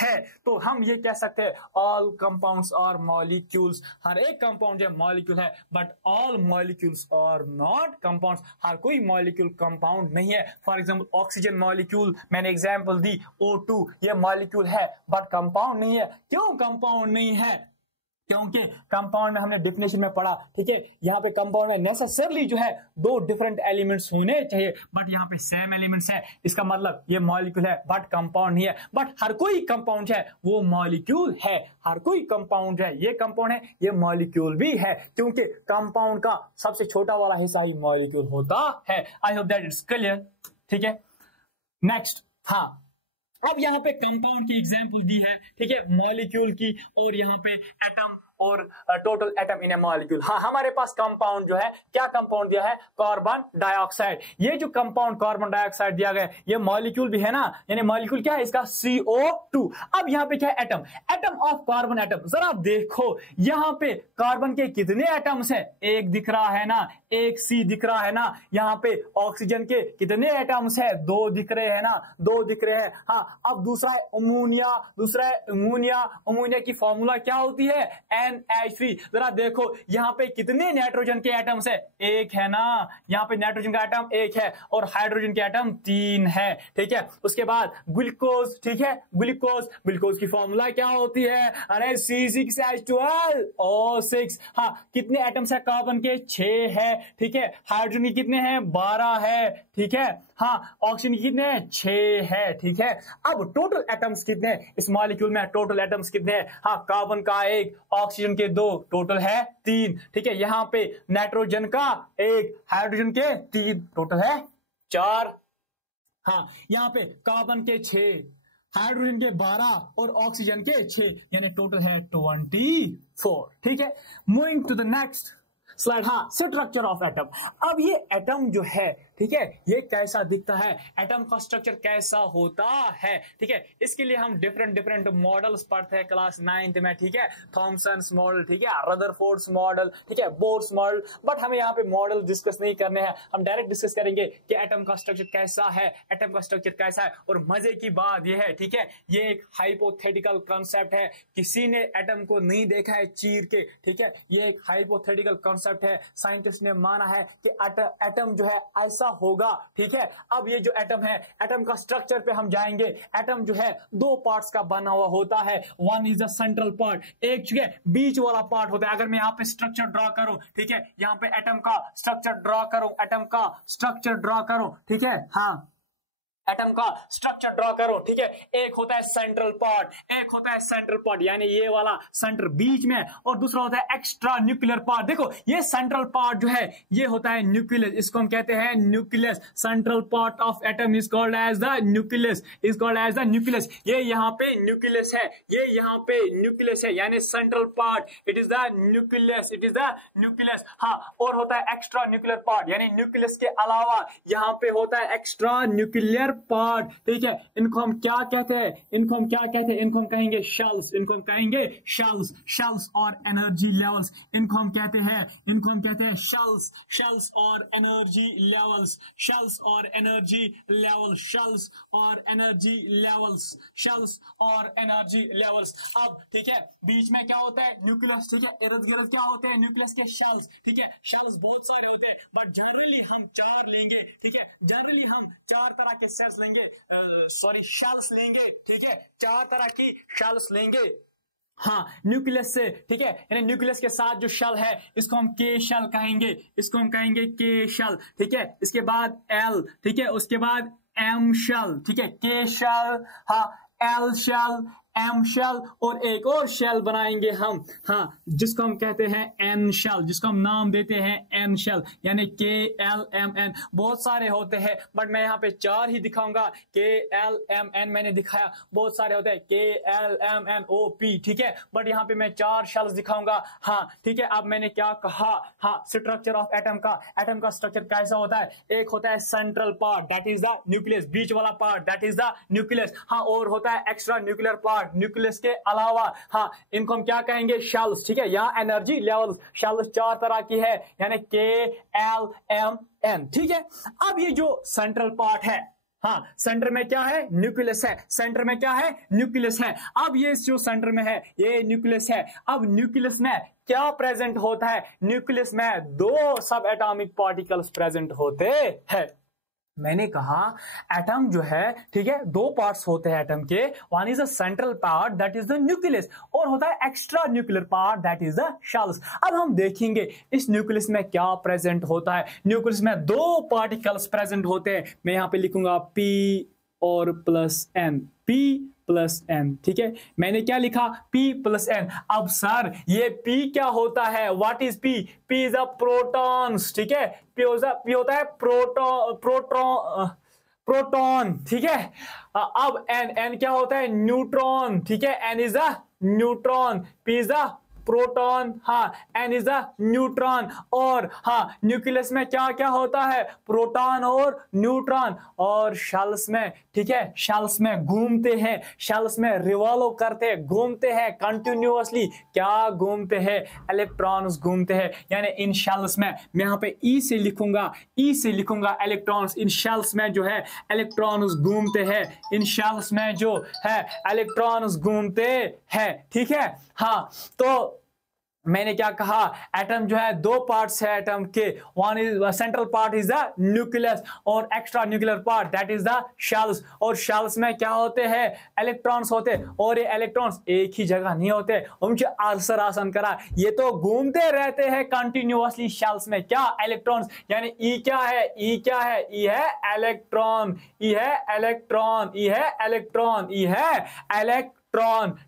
है। तो हम ये कह सकते हैं ऑल कंपाउंड्स और मॉलिक्यूल्स, हर एक कंपाउंड जो मॉलिक्यूल है, but all molecules are not compounds, हर कोई मॉलिक्यूल कंपाउंड नहीं है। फॉर एग्जाम्पल ऑक्सीजन मॉलिक्यूल, मैंने एग्जाम्पल दी O2, ये मॉलिक्यूल है बट कंपाउंड नहीं है। क्यों कंपाउंड नहीं है? क्योंकि कंपाउंड में हमने डेफिनेशन में पढ़ा, ठीक है, यहाँ पे कंपाउंड में नेसेसरली जो है दो डिफरेंट एलिमेंट्स होने चाहिए, बट यहाँ पे सेम एलिमेंट्स है। इसका मतलब ये मॉलिक्यूल है बट कंपाउंड नहीं है। बट हर कोई कंपाउंड है, वो मॉलिक्यूल है। हर कोई कंपाउंड है, ये कंपाउंड है, ये मॉलिक्यूल भी है, क्योंकि कंपाउंड का सबसे छोटा वाला हिस्सा ही मॉलिक्यूल होता है। I hope that it's clear. ठीक है, नेक्स्ट। हाँ, अब यहाँ पे कंपाउंड की एग्जांपल दी है, ठीक है, मॉलिक्यूल की, और यहाँ पे एटम और total atom in A molecule. हाँ, हमारे पास कंपाउंड जो है, क्या कंपाउंड दिया है? Carbon dioxide. ये जो कंपाउंड कार्बन डाइऑक्साइड दिया गया, ये मॉलिक्यूल भी है ना, यानी मॉलिक्यूल क्या है इसका? CO2। अब यहाँ पे क्या है? Atom, atom of carbon atom. जरा देखो यहाँ पे कार्बन के कितने एटम्स हैं? एक दिख रहा है ना, एक C दिख रहा है ना। यहाँ पे ऑक्सीजन के कितने एटम्स है? 2 दिख रहे हैं ना, 2 दिख रहे हैं। हाँ, अब दूसरा है अमोनिया, दूसरा है अमोनिया। अमोनिया की फॉर्मूला क्या होती है? NH3। जरा देखो यहाँ पे कितने नाइट्रोजन के एटम्स है? एक है ना, यहाँ पे नाइट्रोजन का एटम एक है और हाइड्रोजन के एटम 3 है। ठीक है, उसके बाद ग्लूकोज, ठीक है, ग्लूकोज, ग्लूकोज की फॉर्मूला क्या होती है? अरे C6H12O6। हाँ, कितने एटम्स है कार्बन के? 6 है। ठीक है, हाइड्रोजन के कितने हैं? 12 है। ठीक है, हाँ, ऑक्सीजन के कितने हैं? 6 है। ठीक है, अब टोटल एटम्स कितने हैं इस मॉलिक्यूल में? टोटल एटम्स कितने हैं? हाँ, कार्बन का 1, ऑक्सीजन के 2, टोटल है 3। ठीक है, यहाँ पे नाइट्रोजन का 1, हाइड्रोजन के 3, टोटल है 4। हाँ, यहाँ पे कार्बन के 6, हाइड्रोजन के 12 और ऑक्सीजन के 6, यानी टोटल है 24। ठीक है, moving to the next slide. हाँ, स्ट्रक्चर ऑफ एटम। अब ये एटम जो है, ठीक है, ये कैसा दिखता है? एटम का स्ट्रक्चर कैसा होता है? ठीक है, इसके लिए हम डिफरेंट मॉडल्स पढ़ते हैं क्लास 9th में। ठीक है, थॉमसन्स मॉडल, ठीक है, रदरफोर्ड्स मॉडल, ठीक है, बोर्स मॉडल। बट हमें यहाँ पे मॉडल डिस्कस नहीं करने हैं, हम डायरेक्ट डिस्कस करेंगे कि एटम का स्ट्रक्चर कैसा है, एटम का स्ट्रक्चर कैसा है। और मजे की बात यह है, ठीक है, ये एक हाइपोथेटिकल कंसेप्ट है, किसी ने एटम को नहीं देखा है चीर के। ठीक है, ये एक हाइपोथेटिकल कंसेप्ट है, साइंटिस्ट ने माना है कि एटम जो है ऐसा होगा। ठीक है, अब ये जो एटम है, एटम का स्ट्रक्चर पे हम जाएंगे। एटम जो है 2 पार्ट्स का बना हुआ होता है। One is the central part, एक जो है बीच वाला पार्ट होता है। अगर मैं यहाँ पे स्ट्रक्चर ड्रॉ करूं, ठीक है, यहाँ पे एटम का स्ट्रक्चर ड्रॉ करूं, एटम का स्ट्रक्चर ड्रॉ करूं, ठीक है, हाँ, एटम का स्ट्रक्चर ड्रॉ करो। ठीक है, एक होता है सेंट्रल पार्ट, एक होता है सेंट्रल पार्ट, यानी ये वाला सेंटर बीच में, और दूसरा होता है एक्स्ट्रा न्यूक्लियर पार्ट। देखो, ये सेंट्रल पार्ट जो है ये होता है न्यूक्लियस, इसको हम कहते हैं nucleus. Central part of atom is called as the nucleus, is called as the nucleus. ये यहाँ पे न्यूक्लियस है, ये यहाँ पे न्यूक्लियस है, यानी central part, it is the nucleus, it is the nucleus. हाँ, और होता है एक्स्ट्रा न्यूक्लियर पार्ट, यानी न्यूक्लियस के अलावा यहाँ पे होता है एक्स्ट्रा न्यूक्लियर पार्ट, ठीक है, इनको हम क्या कहते हैं, इनको हम क्या कहते हैं, इनको हम कहेंगे शेल्स, इनको हम कहेंगे शेल्स, शेल्स और एनर्जी लेवल्स, इनको हम कहते हैं, इनको हम कहते हैं शेल्स, शेल्स और एनर्जी लेवल्स, शेल्स और एनर्जी लेवल, शेल्स और एनर्जी लेवल्स, शेल्स और एनर्जी लेवल्स। अब ठीक है, बीच में क्या होता है, न्यूक्लियस, ठीक है, इर्द गिर्द क्या होते हैं, न्यूक्लियस के शेल्स, ठीक है, शेल्स बहुत सारे होते हैं, बट जनरली हम 4 लेंगे, ठीक है, जनरली हम 4 तरह के सेल्स लेंगे, सॉरी शेल्स लेंगे, ठीक है, 4 तरह की शेल्स लेंगे, हाँ, न्यूक्लियस से, ठीक है, यानी न्यूक्लियस के साथ जो शेल है इसको हम के शेल कहेंगे, इसको हम कहेंगे के शेल, ठीक है, इसके बाद एल, ठीक है, उसके बाद एम शेल, ठीक है, के शेल, हाँ, एल शेल, एम शेल और एक और शेल बनाएंगे हम, हाँ, जिसको हम कहते हैं एन शेल, जिसको हम नाम देते हैं एन शेल, यानी के एल एम एन। बहुत सारे होते हैं बट मैं यहाँ पे 4 ही दिखाऊंगा, के एल एम एन मैंने दिखाया, बहुत सारे होते हैं K L M N O P, ठीक है, बट यहाँ पे मैं 4 शेल्स दिखाऊंगा, हाँ, ठीक है। अब मैंने क्या कहा, हाँ, स्ट्रक्चर ऑफ एटम का स्ट्रक्चर कैसा होता है, एक होता है central part that is the nucleus, बीच वाला part that is the nucleus, हाँ, और होता है एक्स्ट्रा न्यूक्लियर पार्ट न्यूक्लियस के अलावा, हाँ, इनको हम क्या कहेंगे शेल्स, ठीक है। यहाँ एनर्जी लेवल्स, शेल्स 4 तरह की है, यानी के एल एम एन, ठीक है। अब ये जो सेंट्रल पार्ट है, हाँ, सेंटर में क्या है, न्यूक्लियस है, सेंटर में क्या है, न्यूक्लियस है। अब ये जो सेंटर में है ये न्यूक्लियस है। अब न्यूक्लियस में क्या प्रेजेंट होता है, न्यूक्लियस में 2 सब एटॉमिक पार्टिकल्स प्रेजेंट होते हैं। मैंने कहा एटम जो है, ठीक है, 2 पार्ट्स होते हैं एटम के, one is the central part that is the nucleus, और होता है extra nuclear part that is the shells. अब हम देखेंगे इस न्यूक्लियस में क्या प्रेजेंट होता है। न्यूक्लियस में 2 पार्टिकल्स प्रेजेंट होते हैं, मैं यहां पे लिखूंगा P और plus N, P plus N, ठीक है, मैंने क्या लिखा, P प्लस N। अब सर ये P क्या होता है, what is P? P is a protons, ठीक है, P होता है प्रोटॉन, ठीक है। अब N क्या होता है, न्यूट्रॉन, ठीक है, N is a neutron, P is a proton, हाँ, N इज अ न्यूट्रॉन। और हाँ, न्यूक्लियस में क्या क्या होता है, प्रोटॉन और न्यूट्रॉन, और शेल्स में, ठीक है, शेल्स में घूमते हैं, शेल्स में रिवॉल्व करते हैं, घूमते हैं कंटिन्यूअसली, क्या घूमते हैं, इलेक्ट्रॉन्स घूमते हैं, यानी इन शेल्स में, मैं यहाँ पे E से लिखूंगा, इलेक्ट्रॉन्स, इन शेल्स में जो है इलेक्ट्रॉन्स घूमते हैं, इन शेल्स में जो है इलेक्ट्रॉन्स घूमते हैं, ठीक है। हाँ, तो मैंने क्या कहा, एटम जो है 2 पार्ट्स है एटम के, one is central part is the nucleus और extra nuclear part that is the shells, और शेल्स में क्या होते हैं, इलेक्ट्रॉन्स होते हैं, और ये इलेक्ट्रॉन्स एक ही जगह नहीं होते, मुझे आंसर आसान करा, ये तो घूमते रहते हैं कंटिन्यूअसली शेल्स में, क्या, इलेक्ट्रॉन्स, यानी E क्या है, E क्या है, E है इलेक्ट्रॉन, E है इलेक्ट्रॉन, E है इलेक्ट्रॉन, E है इलेक्ट्रॉन,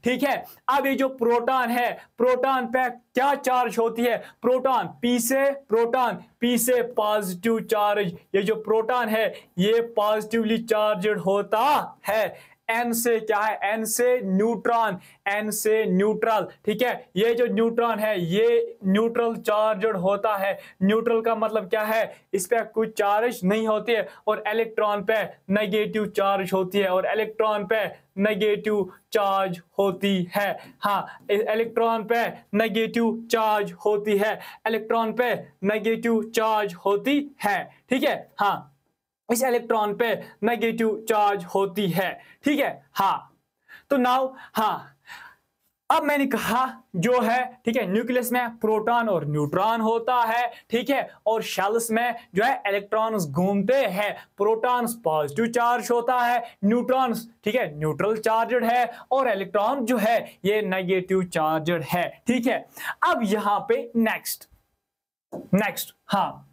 ठीक है। अब ये जो प्रोटॉन है, प्रोटॉन पे क्या चार्ज होती है, प्रोटॉन P से पॉजिटिव चार्ज, ये जो प्रोटॉन है ये पॉजिटिवली चार्जड होता है। N से क्या है, N से न्यूट्रॉन, N से न्यूट्रल, ठीक है, ये जो न्यूट्रॉन है ये न्यूट्रल चार्जड होता है। न्यूट्रल का मतलब क्या है, इस पे कुछ चार्ज नहीं होती है, और इलेक्ट्रॉन पे नेगेटिव चार्ज होती है, और इलेक्ट्रॉन पे नेगेटिव चार्ज होती है, हाँ, इलेक्ट्रॉन पे नेगेटिव चार्ज होती है, इलेक्ट्रॉन पे नेगेटिव चार्ज होती है, ठीक है, हाँ, इस इलेक्ट्रॉन पे नेगेटिव चार्ज होती है, ठीक है। हाँ, तो नाउ, हाँ, अब मैंने कहा जो है, ठीक है, न्यूक्लियस में प्रोटॉन और न्यूट्रॉन होता है, ठीक है, और शेल्स में जो है इलेक्ट्रॉन्स घूमते हैं, प्रोटॉन्स पॉजिटिव चार्ज होता है, न्यूट्रॉन्स, ठीक है, न्यूट्रल चार्जड है, और इलेक्ट्रॉन जो है ये नेगेटिव चार्जड है, ठीक है। अब यहां पे नेक्स्ट, हाँ,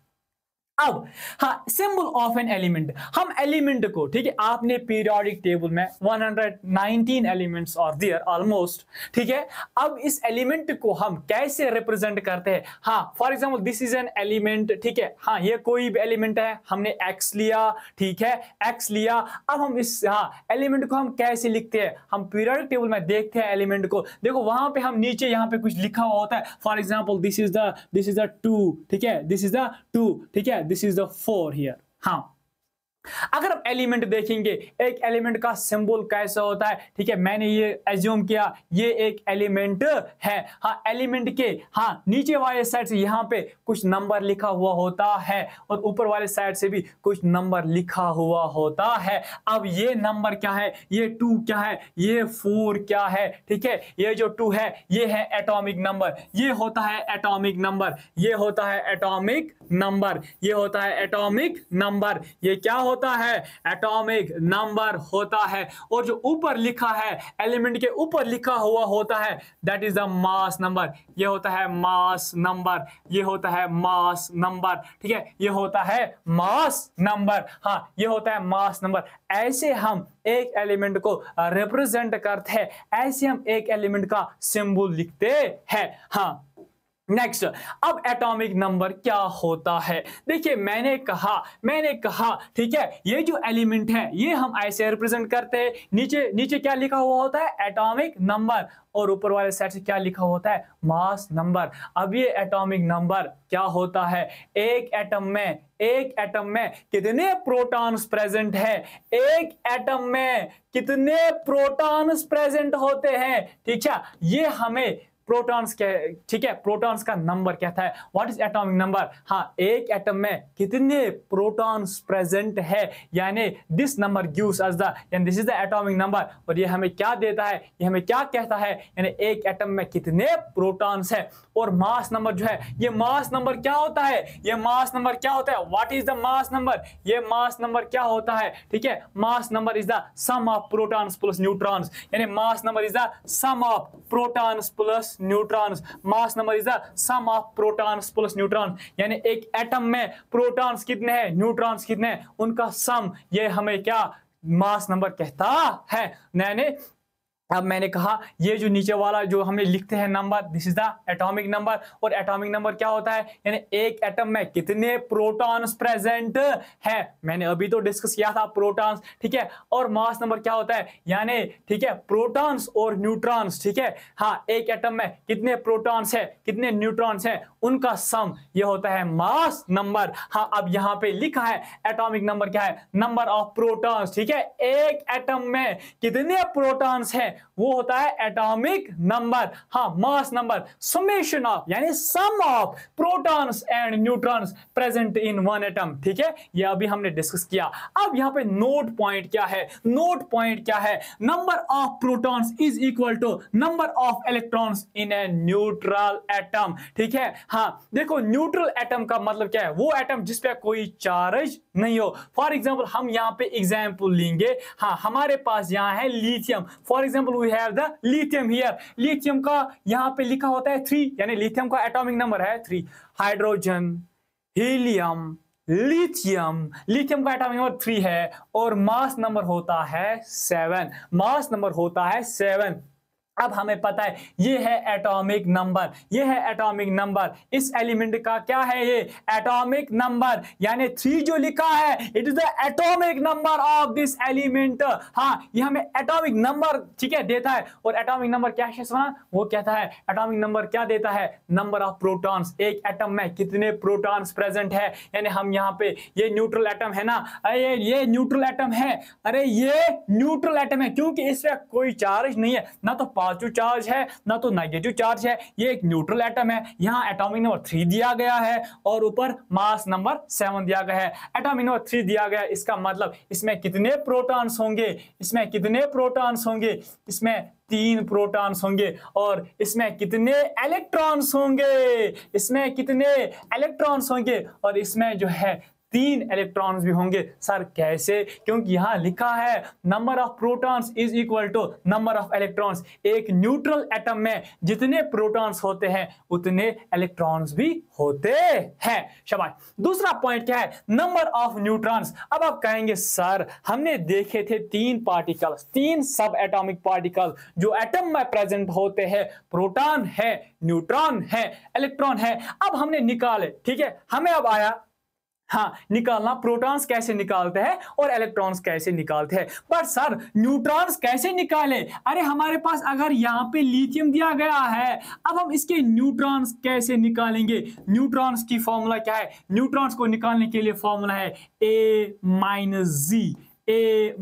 अब हाँ, सिंबल ऑफ एन एलिमेंट, हम एलिमेंट को, ठीक है, आपने पीरियोडिक टेबल में 119 एलिमेंट्स आर देयर ऑलमोस्ट, ठीक है। अब इस एलिमेंट को हम कैसे रिप्रेजेंट करते हैं, हाँ, for example this is an element, ठीक है, हाँ, ये कोई भी एलिमेंट है, हमने x लिया, ठीक है, x लिया। अब हम इस, हाँ, एलिमेंट को हम कैसे लिखते हैं, हम पीरियोडिक टेबल में देखते हैं एलिमेंट को, देखो वहां पे हम नीचे यहाँ पे कुछ लिखा हुआ होता है, for example this is the 2, ठीक है, दिस इज द 2, ठीक है, this is the 4 here, हाँ, अगर आप एलिमेंट देखेंगे, एक एलिमेंट का सिंबल कैसा होता है, ठीक है, मैंने ये एज्यूम किया ये एक एलिमेंट है। हाँ, एलिमेंट के हाँ नीचे वाले साइड से यहाँ पे कुछ नंबर लिखा हुआ होता है और ऊपर वाले साइड से भी कुछ नंबर लिखा हुआ होता है। अब ये नंबर क्या है, ये 2 क्या है, ये 4 क्या है, ठीक है, ये जो 2 है ये है एटॉमिक नंबर, ये होता है एटॉमिक नंबर, ये होता है एटॉमिक नंबर, ये होता है एटॉमिक नंबर, ये क्या होता है, एटॉमिक नंबर होता है। और जो ऊपर लिखा है, एलिमेंट के ऊपर लिखा हुआ होता है, that is the mass number, ये होता है मास नंबर, ये होता है मास नंबर, ठीक है, ये होता है मास नंबर। हाँ, ये होता है मास नंबर। ऐसे हम एक एलिमेंट को रिप्रेजेंट करते हैं, ऐसे हम एक एलिमेंट का सिंबल लिखते हैं। हाँ, नेक्स्ट, अब एटॉमिक नंबर क्या होता है। देखिए मैंने कहा ठीक है, ये जो एलिमेंट है ये हम ऐसे रिप्रेजेंट करते हैं, नीचे नीचे क्या लिखा हुआ होता है, एटॉमिक नंबर, और ऊपर वाले साइड से क्या लिखा होता है, मास नंबर। अब ये एटॉमिक नंबर क्या होता है, एक एटम में कितने प्रोटॉन्स प्रेजेंट है, एक एटम में कितने प्रोटॉन्स प्रेजेंट होते हैं, ठीक है, ये हमें प्रोटॉन्स के, ठीक है, प्रोटॉन्स का नंबर कहता है। व्हाट इज एटॉमिक नंबर, हाँ, एक एटम में कितने प्रोटॉन्स प्रेजेंट है, यानी this number gives us the, यानी this is the atomic number. और ये हमें क्या देता है, ये हमें क्या कहता है, यानी एक एटम में कितने प्रोटॉन्स है। और मास नंबर जो है, ये मास नंबर क्या होता है, ये मास नंबर क्या होता है, what is the mass number, ये मास नंबर क्या होता है, ठीक है, mass number is the sum of protons plus neutrons, यानी mass number is the sum of protons plus neutrons, mass number is the sum of protons plus neutrons, यानी एक एटम में प्रोटॉन्स कितने हैं, न्यूट्रॉन्स कितने हैं, उनका सम, ये हमें क्या मास नंबर कहता है। यानी अब मैंने कहा ये जो नीचे वाला जो हमें लिखते हैं number, this is the atomic number. और एटॉमिक नंबर क्या होता है, यानी एक एटम में कितने प्रोटॉन्स प्रेजेंट है, मैंने अभी तो डिस्कस किया था प्रोटॉन्स, ठीक है। और मास नंबर क्या होता है, यानी ठीक है, प्रोटॉन्स और न्यूट्रॉन्स, ठीक है, हाँ, एक एटम में कितने प्रोटॉन्स है कितने न्यूट्रॉन्स है, उनका सम, ये होता है मास नंबर। हाँ, अब यहाँ पे लिखा है एटॉमिक नंबर क्या है, नंबर ऑफ प्रोटॉन्स, ठीक है, एक एटम में कितने प्रोटॉन्स है वो होता है एटॉमिक नंबर। हाँ, मास नंबर समेशन ऑफ, यानी sum of protons and neutrons present in one atom, ठीक है, ये अभी हमने डिस्कस किया। अब यहाँ पे नोट पॉइंट क्या है, नोट पॉइंट क्या है, number of protons is equal to number of electrons in a neutral atom, ठीक है। हाँ, देखो न्यूट्रल एटम का मतलब क्या है, वो एटम जिसपे कोई चार्ज नहीं हो। फॉर एग्जांपल हम यहाँ पे एग्जांपल लेंगे, हाँ, हमारे पास यहाँ है lithium, for example we have the lithium here, lithium का यहाँ पे लिखा होता है 3, यानी लिथियम का एटॉमिक नंबर है 3। हाइड्रोजन, हीलियम, लिथियम, लिथियम का एटॉमिक नंबर 3 है और मास नंबर होता है 7, मास नंबर होता है 7। अब हमें पता है ये है एटॉमिक नंबर, ये है एटॉमिक नंबर, इस एलिमेंट का क्या है, ये एटॉमिक नंबर, यानी 3 जो लिखा है it is the atomic number of this element. हाँ, ये हमें एटॉमिक नंबर, ठीक है, देता है। और एटॉमिक नंबर क्या है सुना, वो कहता है एटॉमिक नंबर क्या देता है, नंबर ऑफ प्रोटॉन्स, एक एटम में कितने प्रोटॉन्स प्रेजेंट है। यानी हम यहाँ पे ये न्यूट्रल एटम है ना, अरे ये न्यूट्रल एटम है, अरे ये न्यूट्रल एटम है क्योंकि इसमें कोई चार्ज नहीं है, ना तो पॉजिटिव चार्ज है ना तो नेगेटिव चार्ज है, ये एक न्यूट्रल एटम है। यहाँ एटॉमिक नंबर 3 दिया गया है और ऊपर मास नंबर 7 दिया गया है, एटॉमिक नंबर 3 दिया गया है, इसका मतलब इसमें कितने प्रोटॉन्स होंगे, इसमें कितने प्रोटॉन्स होंगे, इसमें 3 प्रोटॉन्स होंगे। और इसमें कितने इलेक्ट्रॉन्स होंगे, इसमें कितने इलेक्ट्रॉन्स होंगे, और इसमें जो है 3 इलेक्ट्रॉन्स भी होंगे। सर कैसे, क्योंकि यहां लिखा है number of protons is equal to number of electrons, एक न्यूट्रल एटम में जितने प्रोटॉन्स होते हैं उतने इलेक्ट्रॉन्स भी होते हैं। शाबाश। दूसरा पॉइंट क्या है, नंबर ऑफ न्यूट्रॉन्स। अब आप कहेंगे सर हमने देखे थे 3 पार्टिकल्स, 3 सब एटॉमिक पार्टिकल जो एटम में प्रेजेंट होते हैं, प्रोटॉन है, न्यूट्रॉन है, इलेक्ट्रॉन है। अब हमने निकाले, ठीक है, हमें अब आया हाँ, निकालना, प्रोटॉन्स कैसे निकालते हैं और इलेक्ट्रॉन्स कैसे निकालते हैं। पर सर न्यूट्रॉन्स कैसे निकाले? अरे हमारे पास अगर यहाँ पे लिथियम दिया गया है, अब हम इसके न्यूट्रॉन्स कैसे निकालेंगे? न्यूट्रॉन्स की फॉर्मूला क्या है? न्यूट्रॉन्स को निकालने के लिए फॉर्मूला है A minus Z, A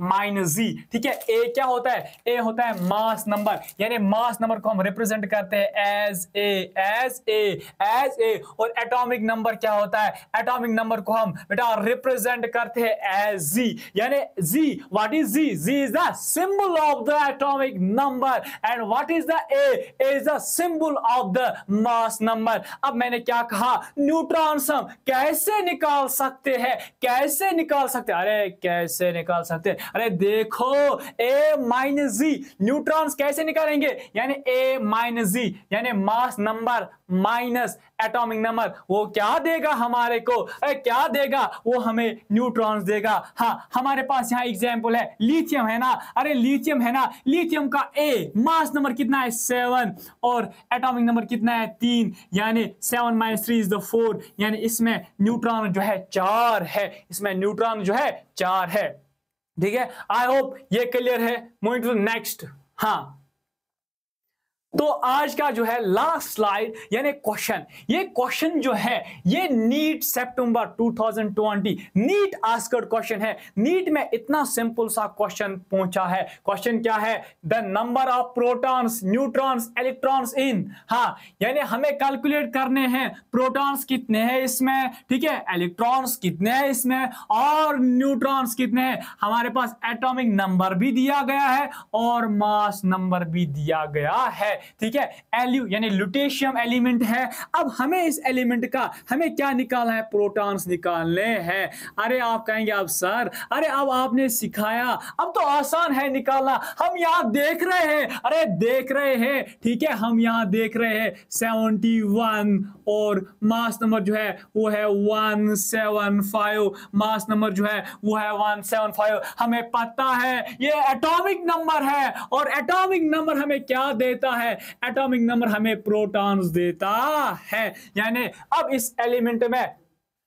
minus Z, ठीक है। A क्या होता है? A होता है मास नंबर, यानी मास नंबर को हम रिप्रेजेंट करते हैं एज ए, और एटॉमिक नंबर क्या होता है? एटॉमिक नंबर को हम बेटा रिप्रेजेंट करते हैं एज जी, यानी Z, what is Z? Z is the symbol of the atomic number, and what is the A? Is the symbol of the mass number. अब मैंने क्या कहा? न्यूट्रॉन्स हम कैसे निकाल सकते हैं? कैसे निकाल सकते? अरे कैसे निकाल सकते? अरे देखो, A माइनस जी, न्यूट्रॉन्स कैसे निकालेंगे? यानी A माइनस जी, यानी mass number minus atomic number, वो क्या देगा हमारे को? अरे क्या देगा? वो हमें न्यूट्रॉन्स देगा। हाँ, हमारे पास यहाँ एग्जांपल है, लिथियम है ना। अरे लिथियम है ना, लिथियम का A मास नंबर कितना है? 7, और एटॉमिक नंबर कितना है? 3, यानी 7 माइनस 3 इज द 4, यानी इसमें न्यूट्रॉन जो है 4 है, इसमें न्यूट्रॉन जो है 4 है। ठीक है, आई होप ये क्लियर है। Moving to next. हाँ, तो आज का जो है लास्ट स्लाइड यानी क्वेश्चन, ये क्वेश्चन जो है ये नीट सितंबर 2020 नीट आस्क्ड क्वेश्चन है। नीट में इतना सिंपल सा क्वेश्चन पूछा है। क्वेश्चन क्या है? The number of protons, neutrons, electrons in, हाँ, यानी हमें कैलकुलेट करने हैं प्रोटॉन्स कितने हैं इसमें, ठीक है, इलेक्ट्रॉन्स कितने हैं इसमें, और न्यूट्रॉन्स कितने हैं। हमारे पास एटॉमिक नंबर भी दिया गया है और मास नंबर भी दिया गया है, ठीक है। एल्यू यानी लुटेशियम एलिमेंट है। अब हमें इस एलिमेंट का हमें क्या निकालना है? प्रोटॉन्स निकालने हैं। अरे आप कहेंगे अब सर, अरे अब आपने सिखाया, अब तो आसान है निकालना, हम यहां देख रहे हैं। अरे देख रहे हैं, ठीक है, हम यहां देख रहे हैं 71, और मास नंबर जो है वो है 175, मास नंबर जो है वो है 175। हमें पता है ये एटॉमिक नंबर है, और एटॉमिक नंबर हमें क्या देता है? एटॉमिक नंबर हमें प्रोटॉन्स देता है। यानी अब इस एलिमेंट में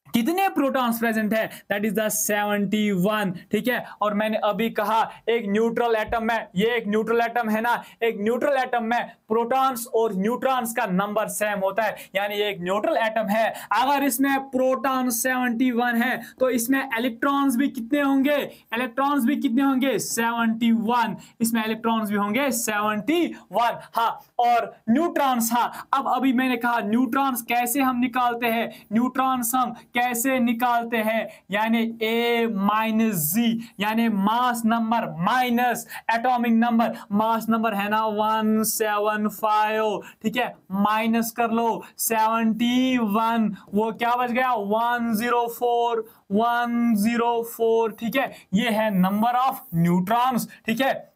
कितने प्रोटॉन्स प्रेजेंट है? दैट इज द 71, ठीक है। और मैंने अभी कहा एक न्यूट्रल एटम में, ये एक न्यूट्रल एटम है ना, एक न्यूट्रल एटम में प्रोटॉन्स और न्यूट्रॉन्स का नंबर सेम होता है, यानी ये एक न्यूट्रल एटम है। अगर इसमें प्रोटॉन 71 है तो इसमें इलेक्ट्रॉन्स भी कितने होंगे? इलेक्ट्रॉन्स भी कितने होंगे? 71, इसमें इलेक्ट्रॉन्स भी होंगे 71। हाँ, और न्यूट्रॉन्स, हाँ, अब अभी मैंने कहा न्यूट्रॉन्स कैसे हम निकालते हैं, न्यूट्रॉन्स हम कैसे निकालते हैं? यानी A माइनस जी, यानी mass number minus atomic number, mass number है ना 175, ठीक है, माइनस कर लो 71, वो क्या बच गया? 104, ठीक है। ये है नंबर ऑफ न्यूट्रॉन्स, ठीक है,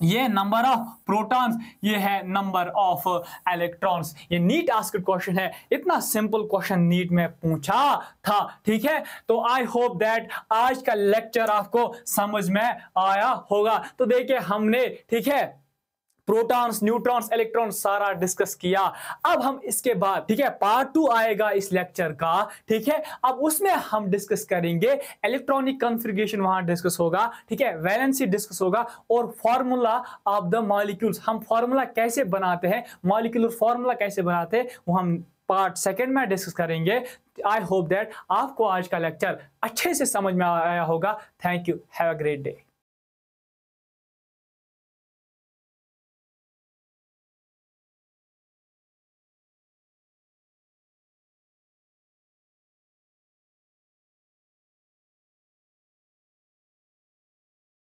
ये नंबर ऑफ प्रोटॉन्स, ये है नंबर ऑफ इलेक्ट्रॉन्स। ये नीट आस्क्ड क्वेश्चन है, इतना सिंपल क्वेश्चन नीट में पूछा था, ठीक है। तो आई होप दैट आज का लेक्चर आपको समझ में आया होगा। तो देखिए हमने, ठीक है, प्रोटॉन्स, न्यूट्रॉन्स, इलेक्ट्रॉन्स सारा डिस्कस किया। अब हम इसके बाद, ठीक है, पार्ट 2 आएगा इस लेक्चर का, ठीक है। अब उसमें हम डिस्कस करेंगे इलेक्ट्रॉनिक कॉन्फ़िगरेशन, वहां डिस्कस होगा, ठीक है, वैलेंसी डिस्कस होगा, और फॉर्मूला ऑफ द मॉलिक्यूल्स, हम फॉर्मूला कैसे बनाते हैं, मॉलिक्यूलर फॉर्मूला कैसे बनाते हैं, वो हम पार्ट 2 में डिस्कस करेंगे। आई होप दैट आपको आज का लेक्चर अच्छे से समझ में आया होगा। Thank you, have a great day.